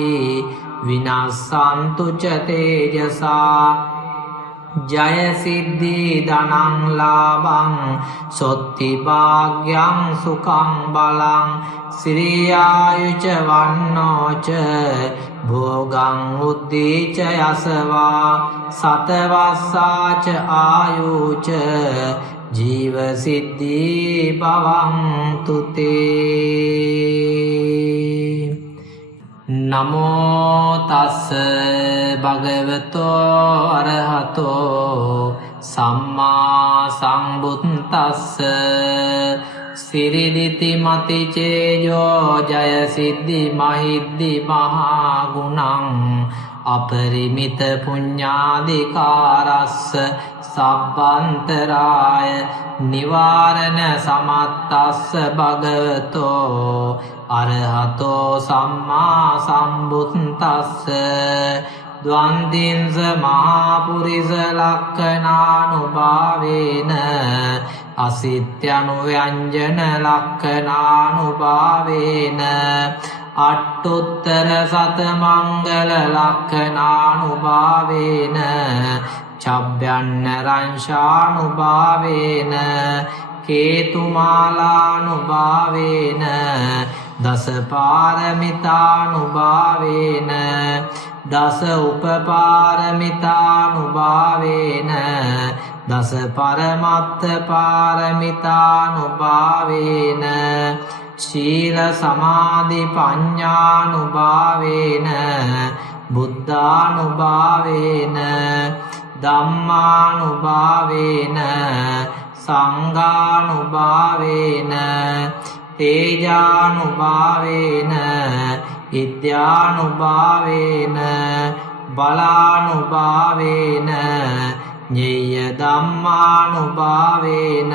විනස්සන්තු ච තේජසා ජය සිද්ධි ධනං ලාභං සොත්ති භාග්‍යං සුඛං බලං සිරියායුච වන්නෝච භෝගං උද්දීච යසවා සතවස්සාච ආයුච ජීව සිද්ධි භවන්තු තේ නමෝ තස්ස භගවතෝ අරහතෝ සම්මා සම්බුද්දස්ස සිරිදිති මති චේයෝ ජය සිද්ධි මහිද්දි මහා ගුණං අපරිමිත පුඤ්ඤාදිකාරස්ස සබ්බන්තරාය නිවාරණ සමත්තස්ස භගවතෝ අරහතෝ සම්මා සම්බුද්දස්ස ද්වන්දින්ස මහාපුරිස ලක්ඛනානුභාවේන අසිත්‍යනුව්‍යංජන ලක්ඛනානුභාවේන අට්ඨුත්තර සතමංගල ලක්ඛනානුභාවේන චබ්බයන්න රංශානුභාවේන කේතුමාලානුභාවේන දස පාරමිතානුභාවේන දස උපපාරමිතානුභාවේන දස පරමත්ත පාරමිතානුභාවේන ශීල සමාධි පඤ්ඤානුභාවේන බුද්ධානුභාවේන ධම්මානුභාවේන සංඝානුභාවේන තේජානුභාවේන විද්‍යානුභාවේන බලානුභාවේන ඤෙය්‍ය ධම්මානුභාවේන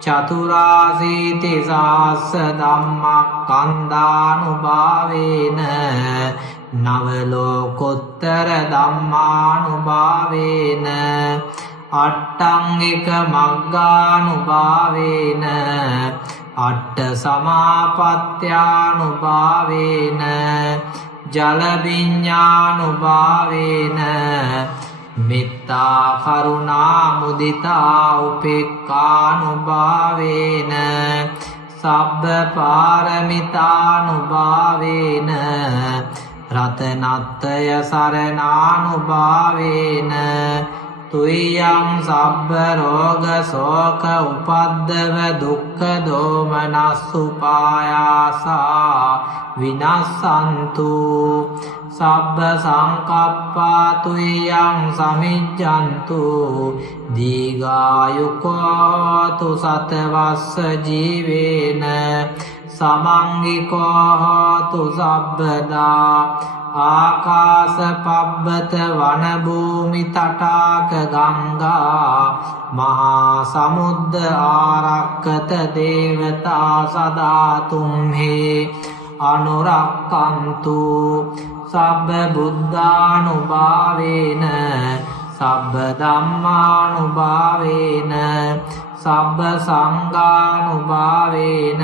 චතුරාසීති සාස්ස ධම්මස්කන්ධානුභාවේන නව ලෝකෝත්තර ධම්මානුභාවේන අට්ඨංගික මග්ගානුභාවේන අට්ඨ සමාපත්ත්‍යානුභාවේන ජල විඤ්ඤානුභාවේන මෙත්තා කරුණා මුදිතා උපේක්ඛානුභාවේන සබ්බ පාරමිතානුභාවේන රතනත්තය සරණානුභාවේන තුයං සබ්බ රෝග ශෝක උපද්දව දුක්ඛ දෝමනස්සුපායාසා විනස්සන්තු සබ්බ සංකප්පා තුයං සමිජ්ජන්තු දීඝායුකෝතු සතවස්ස ජීවේන සමංගිකෝතු සබ්බදා ආකාස පබ්බත වන භූමි තටාක ගංගා මහා සමුද්ද ආරක්කත දේවතා සදා තුම්හි අනුරක්කන්තු සබ්බ බුද්ධානුභාවේන සබ්බ ධම්මානුභාවේන සබ්බ සංඝානුභාවේන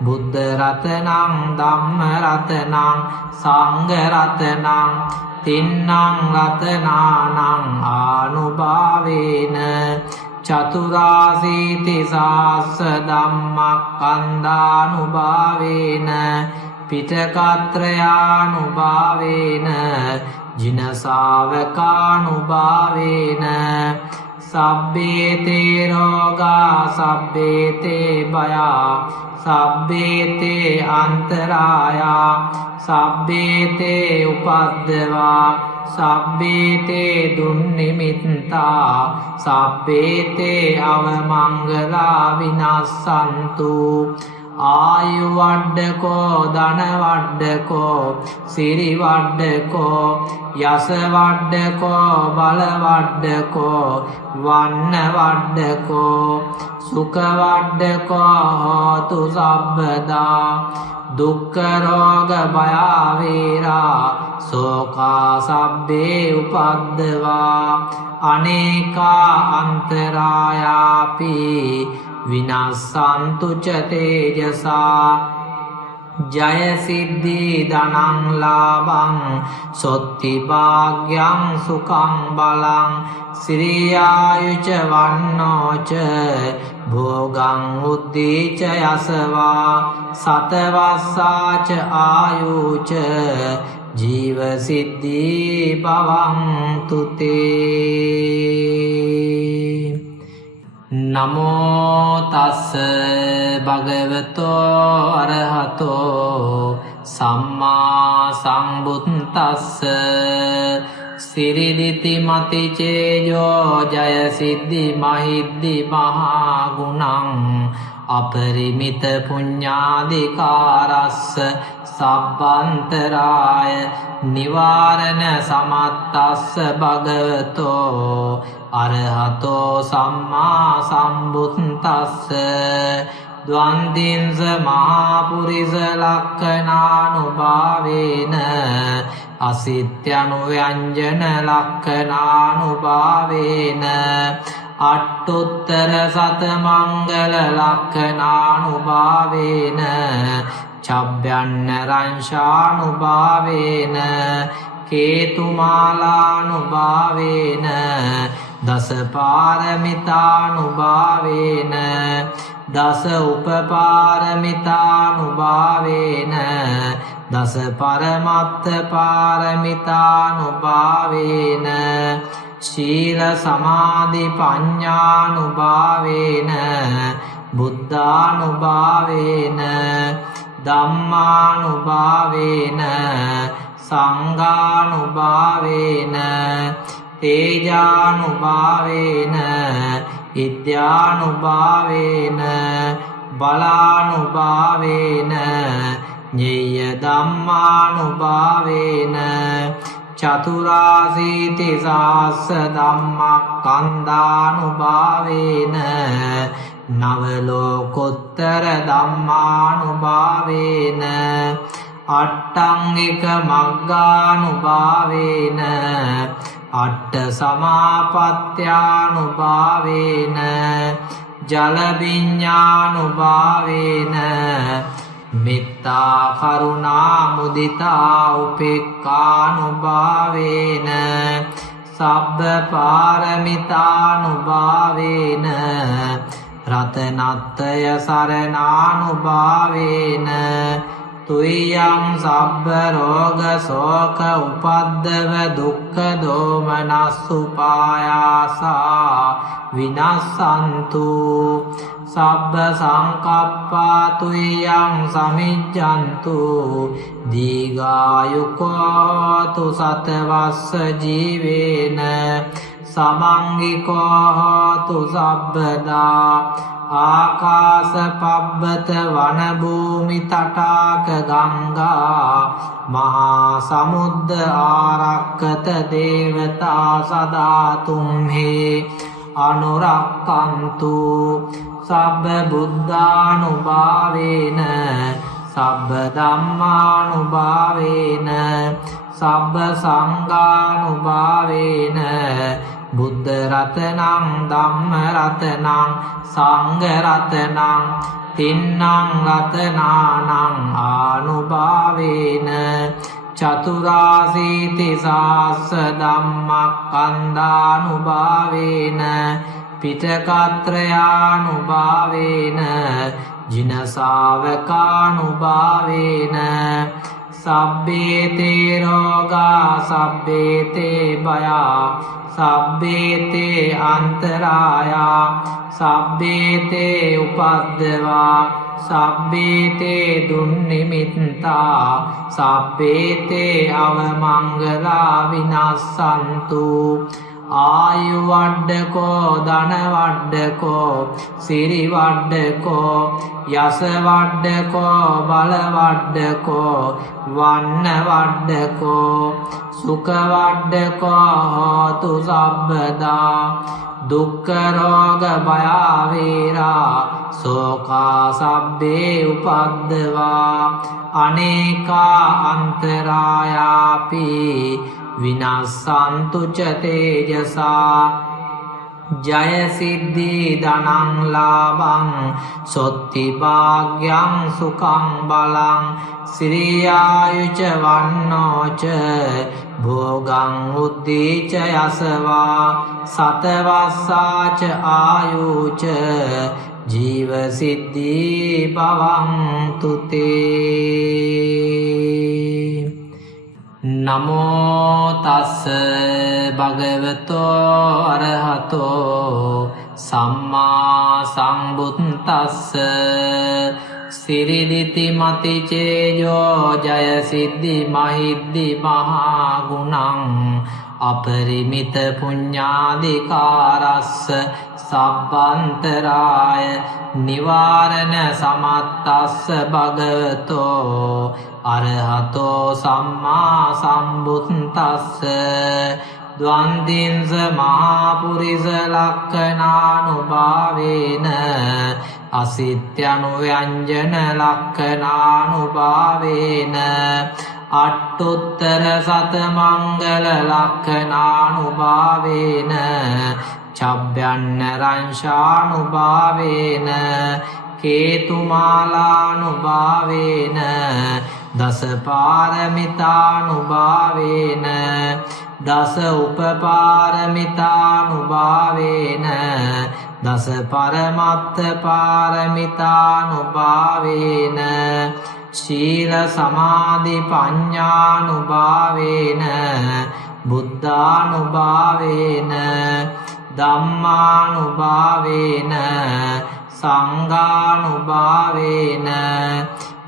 බුද්ධ රතනං ධම්ම රතනං සංඝ රතනං තින්නං රතනානං ආනුභාවේන චතුරාසීති සාස්ස ධම්මස්කන්ධානුභාවේන පිටකත්‍රයානුභාවේන ජින ශාවකානුභාවේන සබ්බේතේ රෝගා සබ්බේතේ භයා සබ්බේතේ අන්තරායා සබ්බේතේ උපද්දවා සබ්බේතේ දුන්නිමිත්තා සබ්බේතේ අවමංගලා විනස්සන්තු ආයු වඩ්ඩකෝ ධන වඩ්ඩකෝ සිරි වඩ්ඩකෝ යස වඩ්ඩකෝ බල වඩ්ඩකෝ වන්න වඩ්ඩකෝ සුඛ වඩ්ඩකෝ හෝතු සබ්බදා දුක්ඛ රෝග භය වේරා සෝකා සබ්බේ උපද්දවා අනේකා අන්තරායාපි විනස්සන්තු ච තේජසා ජය සිද්ධි ධනං ලාභං සොත්ති භාග්‍යං සුඛං බලං සිරියායුච වන්නෝච භෝගං උද්දීච යසවා සතවස්සාච ආයුච ජීව සිද්ධි භවන්තු තේ නමෝ තස්ස භගවතෝ අරහතෝ සම්මා සම්බුද්දස්ස සිරිදිති මති චේජෝ ජය සිද්ධි මහිද්දි මහා ගුණං අපරිමිත පුඤ්ඤාදිකාරස්ස සබ්බන්තරාය නිවාරණ සමත්තස්ස භගවතෝ අරහතෝ සම්මා සම්බුද්දස්ස ද්වන්දින්ස මහා පුරිස ලක්ඛනානුභාවේන අසිත්‍යනු ව්‍යංජන ලක්ඛනානුභාවේන අට්ඨුත්තර සත මංගල ලක්ඛනානුභාවේන චබ්බයන්න රංශානුභාවේන කේතුමාලානුභාවේන දස පාරමිතානුභාවේන දස උපපාරමිතානුභාවේන දස පරමත්ත පාරමිතානුභාවේන ශීල සමාධි පඤ්ඤානුභාවේන බුද්ධානුභාවේන ධම්මානුභාවේන සංඝානුභාවේන තේජානුභාවේන විද්‍යානුභාවේන බලානුභාවේන ඤෙය්‍ය ධම්මානුභාවේන චතුරාසීති සාස්ස ධම්මස්කන්ධානුභාවේන නව ලෝකෝත්තර ධම්මානුභාවේන අට්ඨංගික මග්ගානුභාවේන අට්ඨ සමාපත්ත්‍යානුභාවේන ජල විඤ්ඤානුභාවේන මෙත්තා කරුණා මුදිතා උපේක්ඛානුභාවේන සබ්බ පාරමිතානුභාවේන රතනත්තය සරණානුභාවේන තුයං සබ්බ රෝග ශෝක උපද්දව දුක්ඛ දෝමනස්සුපායාසා විනස්සන්තු සබ්බ සංකප්පා තුයං සමිජ්ජන්තු දීඝායුකෝ තු සතවස්ස ජීවේන සමංගිකෝ තු සබ්බදා ආකාස පබ්බත වන භූමි තටාක ගංගා මහා සමුද්ද ආරක්කත දේවතා සදා තුම්හි අනුරක්කන්තු සබ්බ බුද්ධානුභාවේන සබ්බ ධම්මානුභාවේන සබ්බ සංඝානුභාවේන බුද්ධ රතනං ධම්ම රතනං සංඝ රතනං තින්නං රතනානං ආනුභාවේන චතුරාසීති සාස්ස ධම්මස්කන්ධානුභාවේන පිටකත්‍රයානුභාවේන ජින ශාවකානුභාවේන සබ්බේතේ රෝගා සබ්බේතේ භයා සබ්බේතේ අන්තරායා සබ්බේතේ උපද්දවා සබ්බේතේ දුන්නිමිත්තා සබ්බේතේ අවමංගලා විනස්සන්තු ආයු වඩ්ඩකෝ ධන වඩ්ඩකෝ සිරි වඩ්ඩකෝ යස වඩ්ඩකෝ බල වඩ්ඩකෝ වන්න වඩ්ඩකෝ සුඛ වඩ්ඩකෝ හෝතු සබ්බදා දුක්ඛ රෝග භය වේරා සෝකා සබ්බේ උපද්දවා අනේකා අන්තරායාපි විනස්සන්තු ච තේජසා ජය සිද්ධි ධනං ලාභං සොත්ති භාග්‍යං සුඛං බලං සිරියායුච වන්නෝච භෝගං උද්දීච යසවා සතවස්සාච ආයුච ජීව සිද්ධි භවන්තු තේ නමෝ තස්ස භගවතෝ අරහතෝ සම්මා සම්බුද්දස්ස සිරිදිති මති චේජෝ ජය සිද්ධි මහිද්දි මහා ගුණං අපරිමිත පුඤ්ඤාදිකාරස්ස සබ්බන්තරාය නිවාරණ සමත්තස්ස භගවතෝ අරහතෝ සම්මා සම්බුද්දස්ස ද්වන්දින්ස මහාපුරිස ලක්ඛනානුභාවේන අසිත්‍යනුව්‍යංජන ලක්ඛනානුභාවේන අට්ඨුත්තර සතමංගල ලක්ඛනානුභාවේන චබ්බයන්න රංශානුභාවේන කේතුමාලානුභාවේන දස පාරමිතානුභාවේන දස උපපාරමිතානුභාවේන දස පරමත්ත පාරමිතානුභාවේන ශීල සමාධි පඤ්ඤානුභාවේන බුද්ධානුභාවේන ධම්මානුභාවේන සංඝානුභාවේන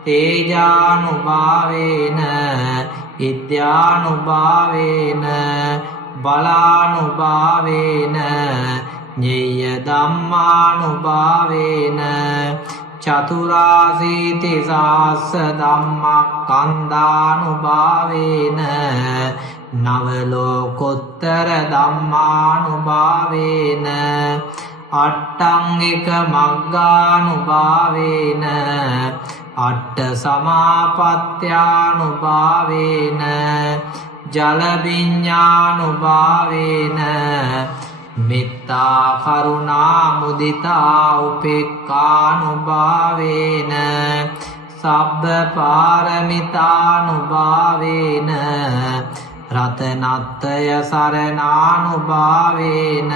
තේජානුභාවේන විද්‍යානුභාවේන බලානුභාවේන ඤෙය්‍ය ධම්මානුභාවේන චතුරාසීති සාස්ස ධම්මස්කන්ධානුභාවේන නව ලෝකෝත්තර ධම්මානුභාවේන අට්ඨංගික මග්ගානුභාවේන අට්ඨ සමාපත්ත්‍යානුභාවේන ජල විඤ්ඤානුභාවේන මෙත්තා කරුණා මුදිතා උපේක්ඛානුභාවේන සබ්බ පාරමිතානුභාවේන රතනත්තය සරණානුභාවේන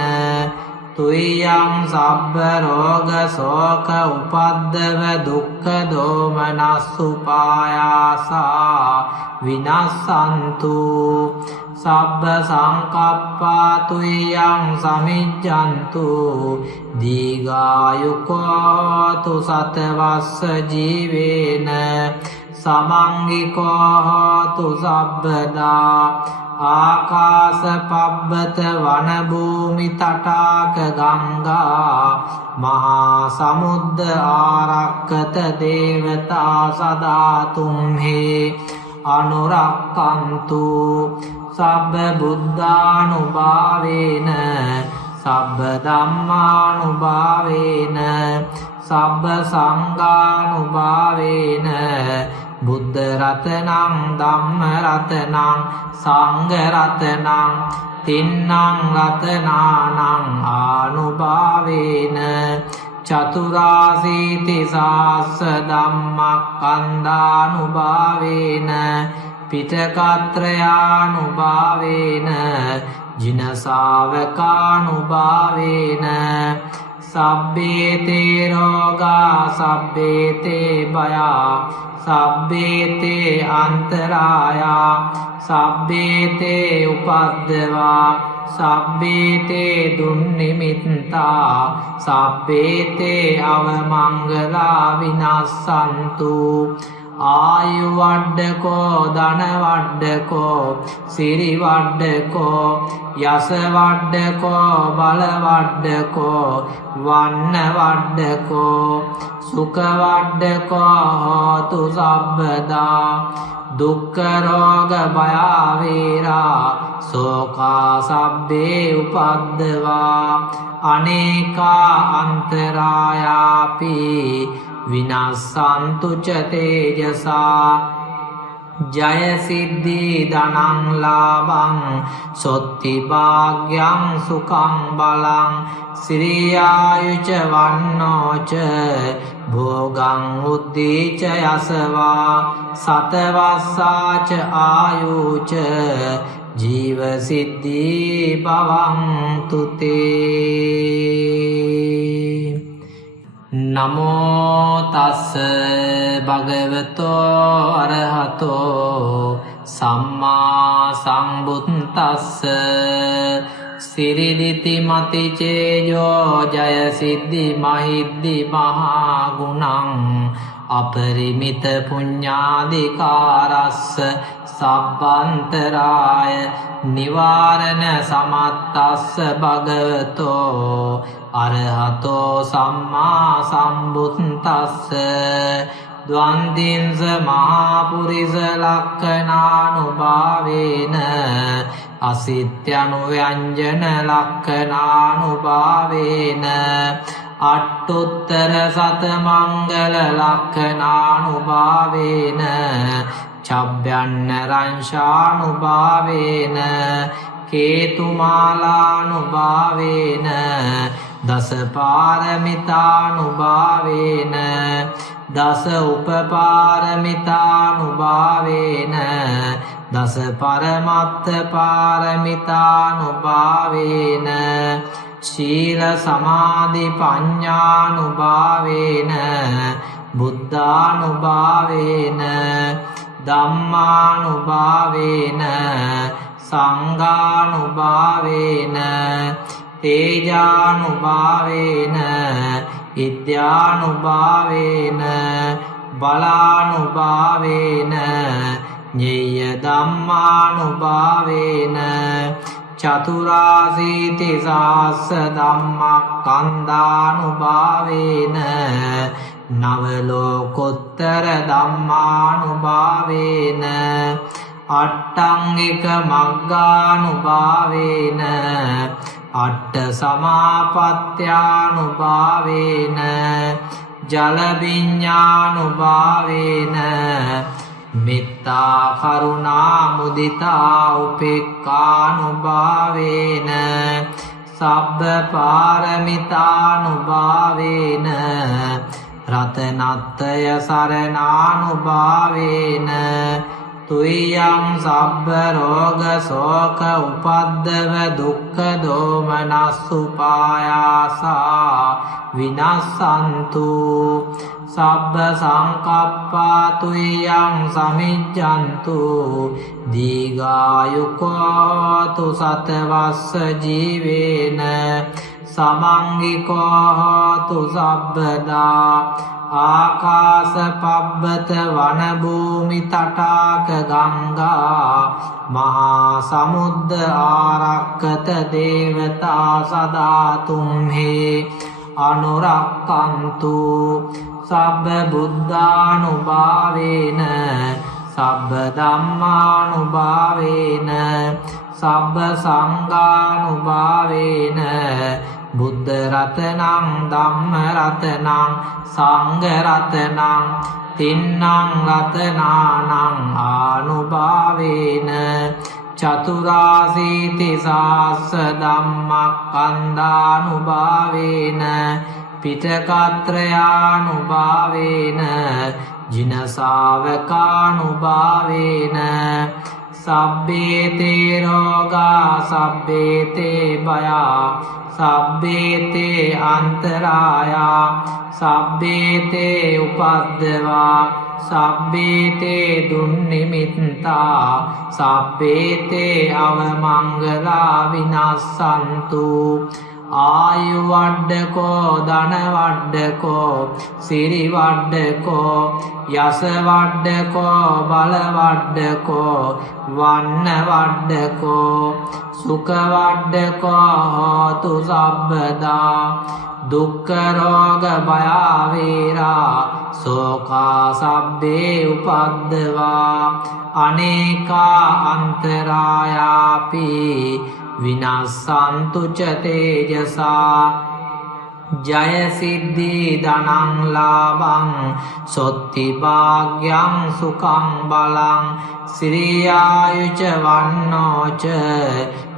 තුයං සබ්බ රෝග ශෝක උපද්දව දුක්ඛ දෝමනස්සුපායාසා විනස්සන්තු සබ්බ සංකප්පා තුයං සමිජ්ජන්තු දීඝායුකෝතු සතවස්ස ජීවේන සමංගිකෝ හෝතු සබ්බදා ආකාස පබ්බත වන භූමි තටාක ගංගා මහා සමුද්ද ආරක්කත දේවතා සදා තුම්හි අනුරක්කන්තු සබ්බ බුද්ධානුභාවේන සබ්බ ධම්මානුභාවේන සබ්බ සංඝානුභාවේන බුද්ධ රතනං ධම්ම රතනං සංඝ රතනං තින්නං රතනානං ආනුභාවේන චතුරාසීති සාස්ස ධම්මස්කන්ධානුභාවේන පිටකත්‍රයානුභාවේන ජින ශාවකානුභාවේන සබ්බේතේ රෝගා සබ්බේතේ භයා සබ්බේතේ අන්තරායා සබ්බේතේ උපද්දවා සබ්බේතේ දුන්නිමිත්තා සබ්බේතේ අවමංගලා විනස්සන්තු ආයු වඩ්ඩකෝ ධන වඩ්ඩකෝ සිරි වඩ්ඩකෝ යස වඩ්ඩකෝ බල වඩ්ඩකෝ වන්න වඩ්ඩකෝ සුඛ වඩ්ඩකෝ හෝතු සබ්බදා දුක්ඛ රෝග භය වේරා සෝකා සබ්බේ උපද්දවා අනේකා අන්තරායාපි විනස්සන්තු ච තේජසා ජය සිද්ධි ධනං ලාභං සොත්ති භාග්‍යං සුඛං බලං සිරියායුච වන්නෝච භෝගං උද්දීච යසවා සතවස්සාච ආයුච ජීව සිද්ධි භවන්තු තේ නමෝ තස්ස භගවතෝ අරහතෝ සම්මා සම්බුද්දස්ස සිරිදිති මති චේයෝ ජය සිද්ධි මහිද්දි මහා ගුණං අපරිමිත පුඤ්ඤාදිකාරස්ස සබ්බන්තරාය නිවාරණ සමත්තස්ස භගවතෝ අරහතෝ සම්මා සම්බුද්දස්ස ද්වන්දින්ස මහාපුරිස ලක්ඛනානුභාවේන අසිත්‍යනුව්‍යංජන ලක්ඛනානුභාවේන අට්ඨුත්තර සතමංගල ලක්ඛනානුභාවේන චබ්බයන්න රංශානුභාවේන කේතුමාලානුභාවේන දස පාරමිතානුභාවේන දස උපපාරමිතානුභාවේන දස පරමත්ත පාරමිතානුභාවේන ශීල සමාධි පඤ්ඤානුභාවේන බුද්ධානුභාවේන ධම්මානුභාවේන සංඝානුභාවේන තේජානුභාවේන ඉත්‍යානුභාවේන බලානුභාවේන ඤෙය්‍ය ධම්මානුභාවේන චතුරාසීති සාස්ස ධම්මස්කන්ධානුභාවේන නව ලෝකෝත්තර ධම්මානුභාවේන අට්ඨංගික මග්ගානුභාවේන අට්ඨ සමාපත්ත්‍යානුභාවේන ජල විඤ්ඤානුභාවේන මෙත්තා කරුණා මුදිතා උපේක්ඛානුභාවේන සබ්බ පාරමිතානුභාවේන රතනත්තය සරණානුභාවේන තුයං සබ්බ රෝග ශෝක උපද්දව දුක්ඛ දෝමනස්සුපායාසා විනස්සන්තු සබ්බ සංකප්පා තුයං සමිජ්ජන්තු දීඝායුකෝතු සතවස්ස ජීවේන සමංගිකෝ හෝතු සබ්බදා ආකාස පබ්බත වන භූමි තටාක ගංගා මහා සමුද්ද ආරක්කත දේවතා සදා තුම්හි අනුරක්කන්තු සබ්බ බුද්ධානුභාවේන සබ්බ ධම්මානුභාවේන සබ්බ සංඝානුභාවේන බුද්ධ රතනං ධම්ම රතනං සංඝ රතනං තින්නං රතනානං ආනුභාවේන චතුරාසීති සාස්ස ධම්මස්කන්ධානුභාවේන පිටකත්‍රයානුභාවේන ජින ශාවකානුභාවේන සබ්බේතේ රෝගා සබ්බේතේ භයා සබ්බේතේ අන්තරායා සබ්බේතේ උපද්දවා සබ්බේතේ දුන්නිමිත්තා සබ්බේතේ අවමංගලා විනස්සන්තු ආයු වඩ්ඩකෝ ධන වඩ්ඩකෝ සිරි වඩ්ඩකෝ යස වඩ්ඩකෝ බල වඩ්ඩකෝ වන්න වඩ්ඩකෝ සුඛ වඩ්ඩකෝ හෝතු සබ්බදා දුක්ඛ රෝග භය වේරා සෝකා සබ්බේ උපද්දවා අනේකා අන්තරායාපි විනස්සන්තු ච තේජසා ජය සිද්ධි ධනං ලාභං සොත්ති භාග්‍යං සුඛං බලං සිරියායුච වන්නෝච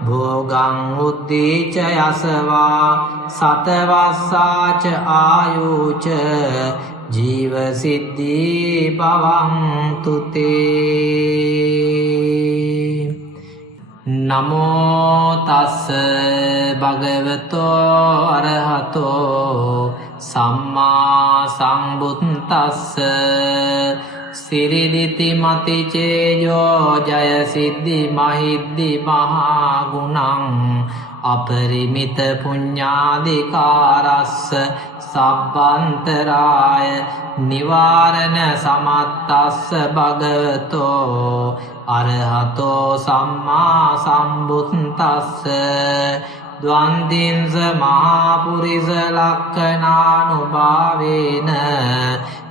භෝගං උද්දීච යසවා සතවස්සාච ආයුච ජීව සිද්ධි භවන්තු තේ නමෝ තස්ස භගවතෝ අරහතෝ සම්මා සම්බුද්දස්ස සිරිදිති මති චේයෝ ජය සිද්ධි මහිද්දි මහා ගුණං අපරිමිත පුඤ්ඤාදිකාරස්ස සබ්බන්තරාය නිවාරණ සමත්තස්ස භගවතෝ අරහතෝ සම්මා සම්බුද්දස්ස ද්වන්දින්ස මහාපුරිස ලක්ඛනානුභාවේන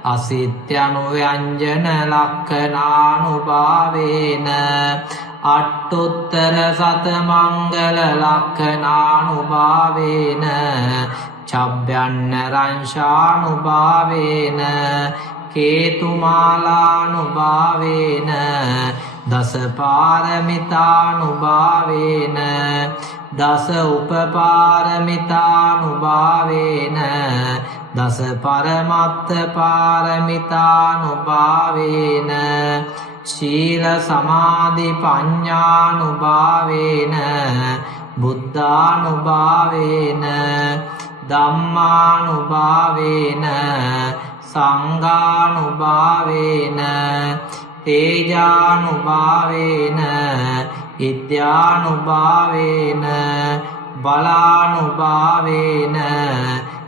අසිත්‍යනුව්‍යංජන ලක්ඛනානුභාවේන අට්ඨුත්තර සතමංගල ලක්ඛනානුභාවේන චබ්බයන්න රංශානුභාවේන කේතුමාලානුභාවේන දස පාරමිතානුභාවේන දස උපපාරමිතානුභාවේන දස පරමත්ත පාරමිතානුභාවේන ශීල සමාධි පඤ්ඤානුභාවේන බුද්ධානුභාවේන ධම්මානුභාවේන සංඝානුභාවේන තේජානුභාවේන ඉත්‍යානුභාවේන බලානුභාවේන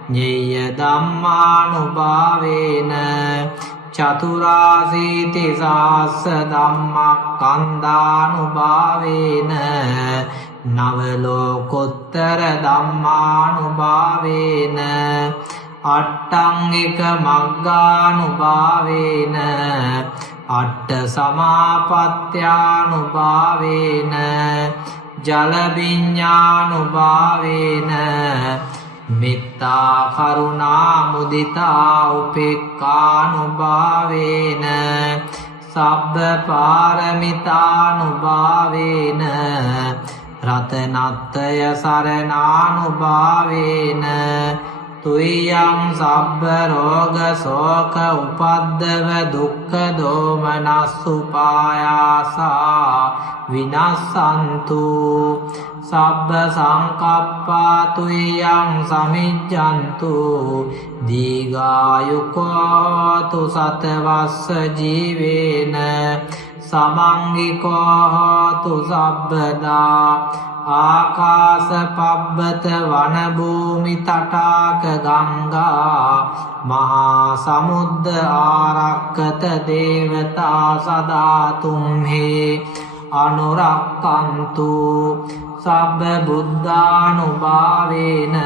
ඤෙය්‍ය ධම්මානුභාවේන චතුරාසීති සාස්ස ධම්මස්කන්ධානුභාවේන නව ලෝකෝත්තර ධම්මානුභාවේන අට්ඨංගික මග්ගානුභාවේන අට්ඨ සමාපත්ත්‍යානුභාවේන ජල විඤ්ඤානුභාවේන මෙත්තා කරුණා මුදිතා උපේක්ඛානුභාවේන සබ්බ පාරමිතානුභාවේන රතනත්‍රය සරණානුභාවේන තුයං සබ්බ රෝග ශෝක උපද්දව දුක්ඛ දෝමනස්සුපායාසා විනස්සන්තු සබ්බ සංකප්පා තුයං සමිජ්ජන්තු දීඝායුකෝතු සතවස්ස ජීවේන සමංගිකෝතු සබ්බදා ආකාස පබ්බත වන භූමි තටාක ගංගා මහා සමුද්ද ආරක්කත දේවතා සදා තුම්හි අනුරක්කන්තු සබ්බ බුද්ධානුභාවේන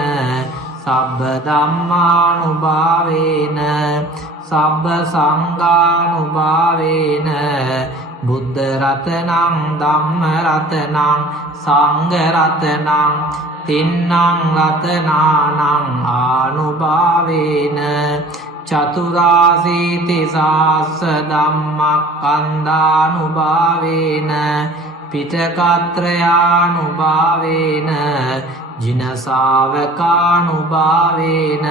සබ්බ ධම්මානුභාවේන සබ්බ සංඝානුභාවේන බුද්ධ රතනං ධම්ම රතනං සංඝ රතනං තින්නං රතනානං ආනුභාවේන චතුරාසීති සාස්ස ධම්මස්කන්ධානුභාවේන පිටකත්‍රයානුභාවේන ජින ශාවකානුභාවේන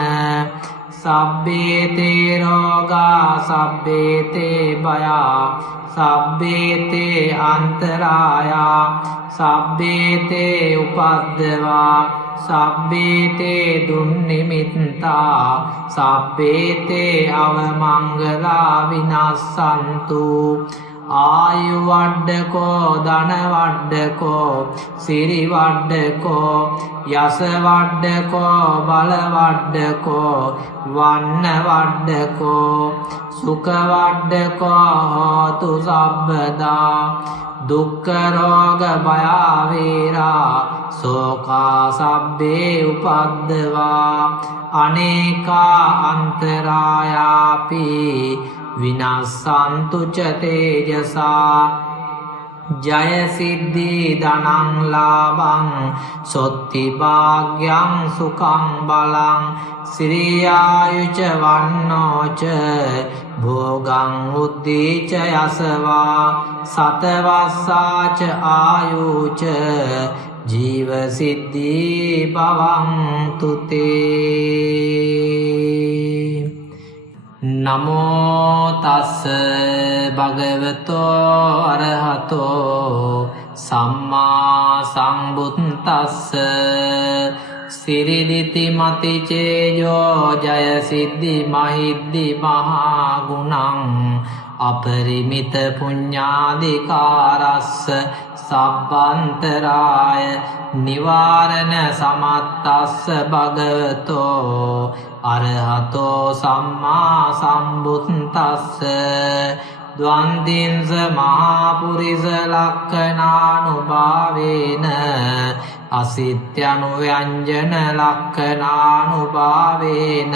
සබ්බේතේ රෝගා සබ්බේතේ භයා සබ්බේතේ අන්තරායා සබ්බේතේ උපද්දවා සබ්බේතේ දුන්නිමිත්තා සබ්බේතේ අවමංගලා විනස්සන්තු ආයු වඩ්ඩකෝ ධන වඩ්ඩකෝ සිරි වඩ්ඩකෝ යස වඩ්ඩකෝ බල වඩ්ඩකෝ වන්න වඩ්ඩකෝ සුඛ වඩ්ඩකෝ හෝතු සබ්බදා දුක්ඛ රෝග භය වේරා සෝකා සබ්බේ උපද්දවා අනේකා අන්තරායාපි විනස්සන්තු ච තේජසා ජය සිද්ධි ධනං ලාභං සොත්ති භාග්‍යං සුඛං බලං සිරියායුච වන්නෝච භෝගං උද්දීච යසවා සතවස්සාච ආයුච ජීව සිද්ධි භවන්තු තේ නමෝ තස්ස භගවතෝ අරහතෝ සම්මා සම්බුද්දස්ස සිරිදිති මති චේයෝ ජය සිද්ධි මහිද්දි මහා ගුණං අපරිමිත පුඤ්ඤාදිකාරස්ස සබ්බන්තරාය නිවාරණ සමත්තස්ස භගවතෝ අරහතෝ සම්මා සම්බුද්දස්ස ද්වන්දින්ස මහා පුරිස ලක්ඛනානුභාවේන අසිත්‍යනුව්‍යංජන ලක්ඛනානුභාවේන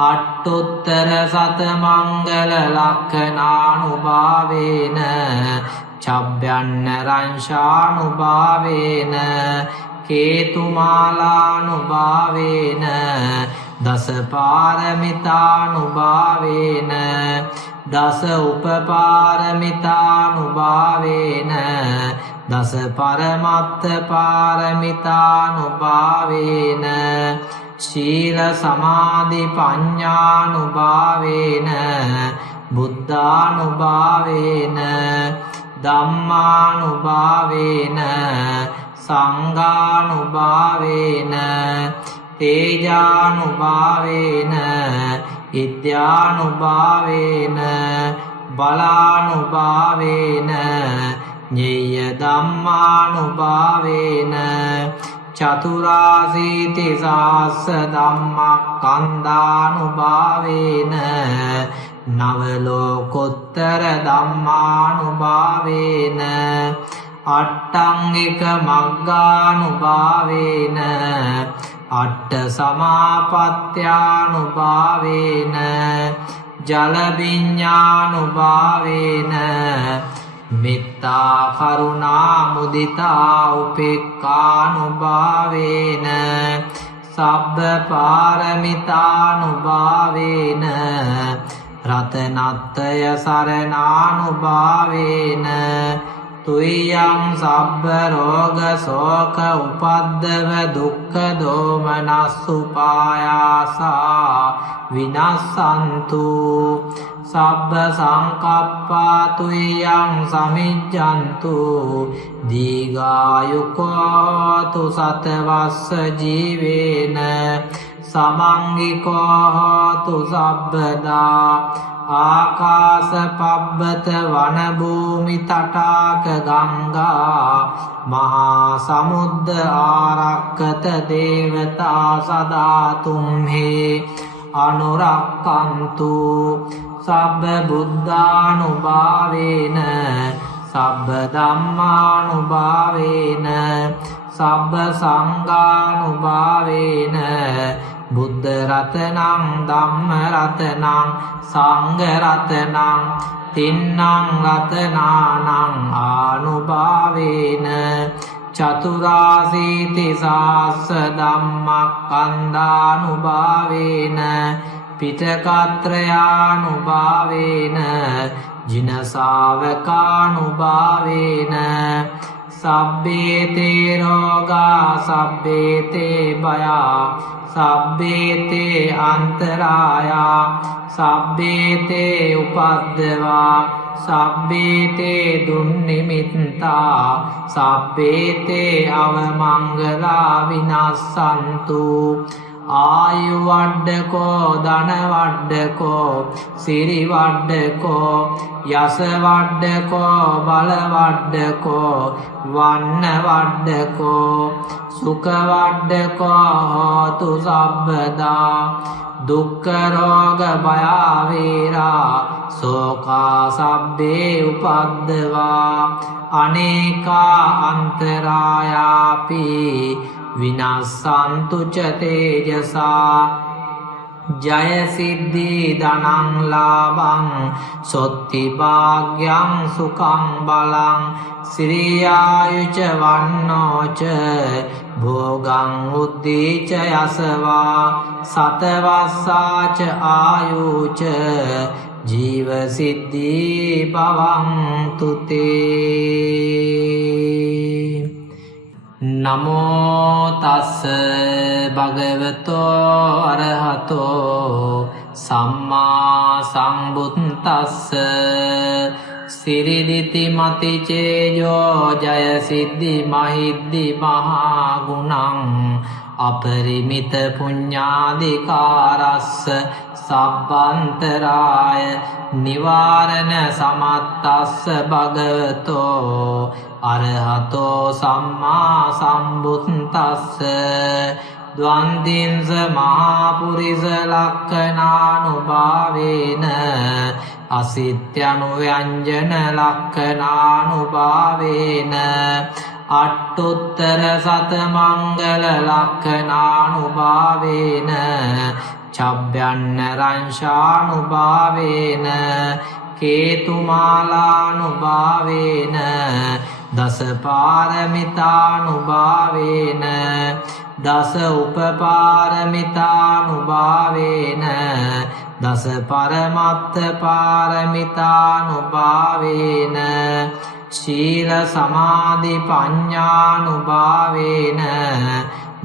අට්ඨුත්තර සතමංගල ලක්ඛනානුභාවේන චබ්බයන්න රංශානුභාවේන කේතුමාලානුභාවේන දස පාරමිතානුභාවේන දස උපපාරමිතානුභාවේන දස පරමත්ත පාරමිතානුභාවේන ශීල සමාධි පඤ්ඤානුභාවේන බුද්ධානුභාවේන ධම්මානුභාවේන සංඝානුභාවේන තේජානුභාවේන ඉද්‍යානුභාවේන බලානුභාවේන ඤෙය්‍ය ධම්මානුභාවේන චතුරාසීති සාස්ස ධම්මස්කන්ධානුභාවේන නව ලෝකෝත්තර ධම්මානුභාවේන අට්ඨංගික මග්ගානුභාවේන අට්ඨ සමාපත්ත්‍යානුභාවේන ජල විඤ්ඤානුභාවේන මෙත්තා කරුණා මුදිතා උපේක්ඛානුභාවේන සබ්බ පාරමිතානුභාවේන රතනත්තය සරණානුභාවේන තුයං සබ්බ රෝග ශෝක උපද්දව දුක්ඛ දෝමනස්සුපායාසා විනස්සන්තු සබ්බ සංකප්පා තුයං සමිජ්ජන්තු දීඝායුකෝතු සතවස්ස ජීවේන සමංගිකෝතු සබ්බදා ආකාස පබ්බත වන භූමි තටාක ගංගා මහා සමුද්ද ආරක්කත දේවතා සදා තුම්හි අනුරක්කන්තු සබ්බ බුද්ධානුභාවේන සබ්බ ධම්මානුභාවේන සබ්බ සංඝානුභාවේන බුද්ධ රතනං ධම්ම රතනං සංඝ රතනං තින්නං රතනානං ආනුභාවේන චතුරාසීති සාස්ස ධම්මස්කන්ධානුභාවේන පිටකත්‍රයානුභාවේන ජින ශාවකානුභාවේන සබ්බේතේ රෝගා සබ්බේතේ භයා සබ්බේතේ අන්තරායා සබ්බේතේ උපද්දවා සබ්බේතේ දුන්නිමිත්තා සබ්බේතේ අවමංගලා විනස්සන්තු ආයු වඩ්ඩකෝ ධන වඩ්ඩකෝ සිරි වඩ්ඩකෝ යස වඩ්ඩකෝ බල වඩ්ඩකෝ වන්න වඩ්ඩකෝ සුඛ වඩ්ඩකෝ හෝතු සබ්බදා දුක්ඛ රෝග භය වේරා සෝකා සබ්බේ උපද්දවා අනේකා අන්තරායාපි විනස්සන්තු ච තේජසා ජය සිද්ධි ධනං ලාභං සොත්ති භාග්‍යං සුඛං බලං සිරියායුච වන්නෝච භෝගං උද්දීච යසවා සතවස්සාච ආයුච ජීව සිද්ධි භවන්තු තේ නමෝ තස්ස භගවතෝ අරහතෝ සම්මා සම්බුද්දස්ස සිරිදිති මති චේජෝ ජය සිද්ධි මහිද්දි මහා ගුණං අපරිමිත පුඤ්ඤාදිකාරස්ස සබ්බන්තරාය නිවාරණ සමත්තස්ස භගවතෝ අරහතෝ සම්මා සම්බුද්දස්ස ද්වන්දින්ස මහා පුරිස ලක්ඛනානුභාවේන අසිත්‍යනුව්‍යංජන ලක්ඛනානුභාවේන අට්ඨුත්තර සතමංගල ලක්ඛනානුභාවේන චබ්බයන්න රංශානුභාවේන කේතුමාලානුභාවේන දස පාරමිතානුභාවේන දස උපපාරමිතානුභාවේන දස පරමත්ත පාරමිතානුභාවේන ශීල සමාධි පඤ්ඤානුභාවේන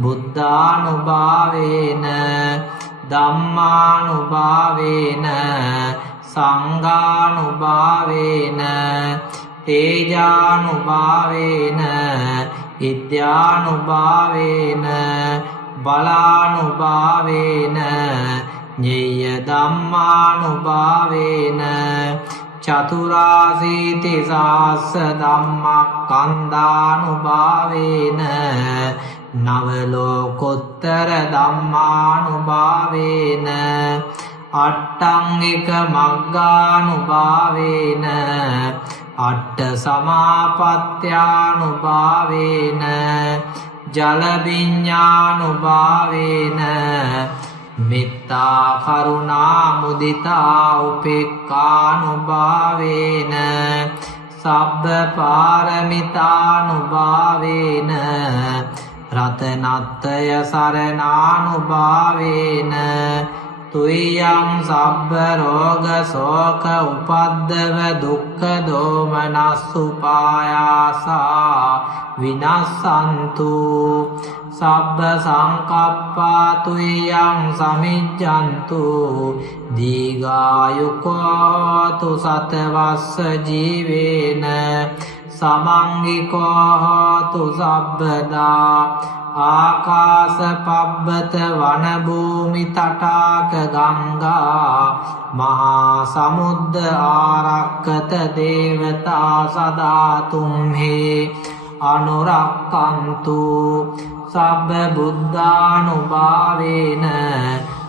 බුද්ධානුභාවේන ධම්මානුභාවේන සංඝානුභාවේන තේජානුභාවේන විද්‍යානුභාවේන බලානුභාවේන ඤෙය්‍ය ධම්මානුභාවේන චතුරාසීති සාස්ස ධම්මස්කන්ධානුභාවේන නව ලෝකෝත්තර ධම්මානුභාවේන අට්ඨංගික මග්ගානුභාවේන අට්ඨ සමාපත්ත්‍යානුභාවේන ජල විඤ්ඤානුභාවේන මෙත්තා කරුණා මුදිතා උපේක්ඛානුභාවේන සබ්බ පාරමිතානුභාවේන රතනත්‍රය සරණානුභාවේන තුයං සබ්බ රෝග ශෝක උපද්දව දුක්ඛ දෝමනස්සුපායාසා විනස්සන්තු සබ්බ සංකප්පා තුයං සමිජ්ජන්තු දීඝායුකෝ තු සතවස්ස ජීවේන සමංගිකෝ තු සබ්බදා ආකාස පබ්බත වන භූමි තටාක ගංගා මහා සමුද්ද ආරක්කත දේවතා සදා තුම්හි අනුරක්කන්තු සබ්බ බුද්ධානුභාවේන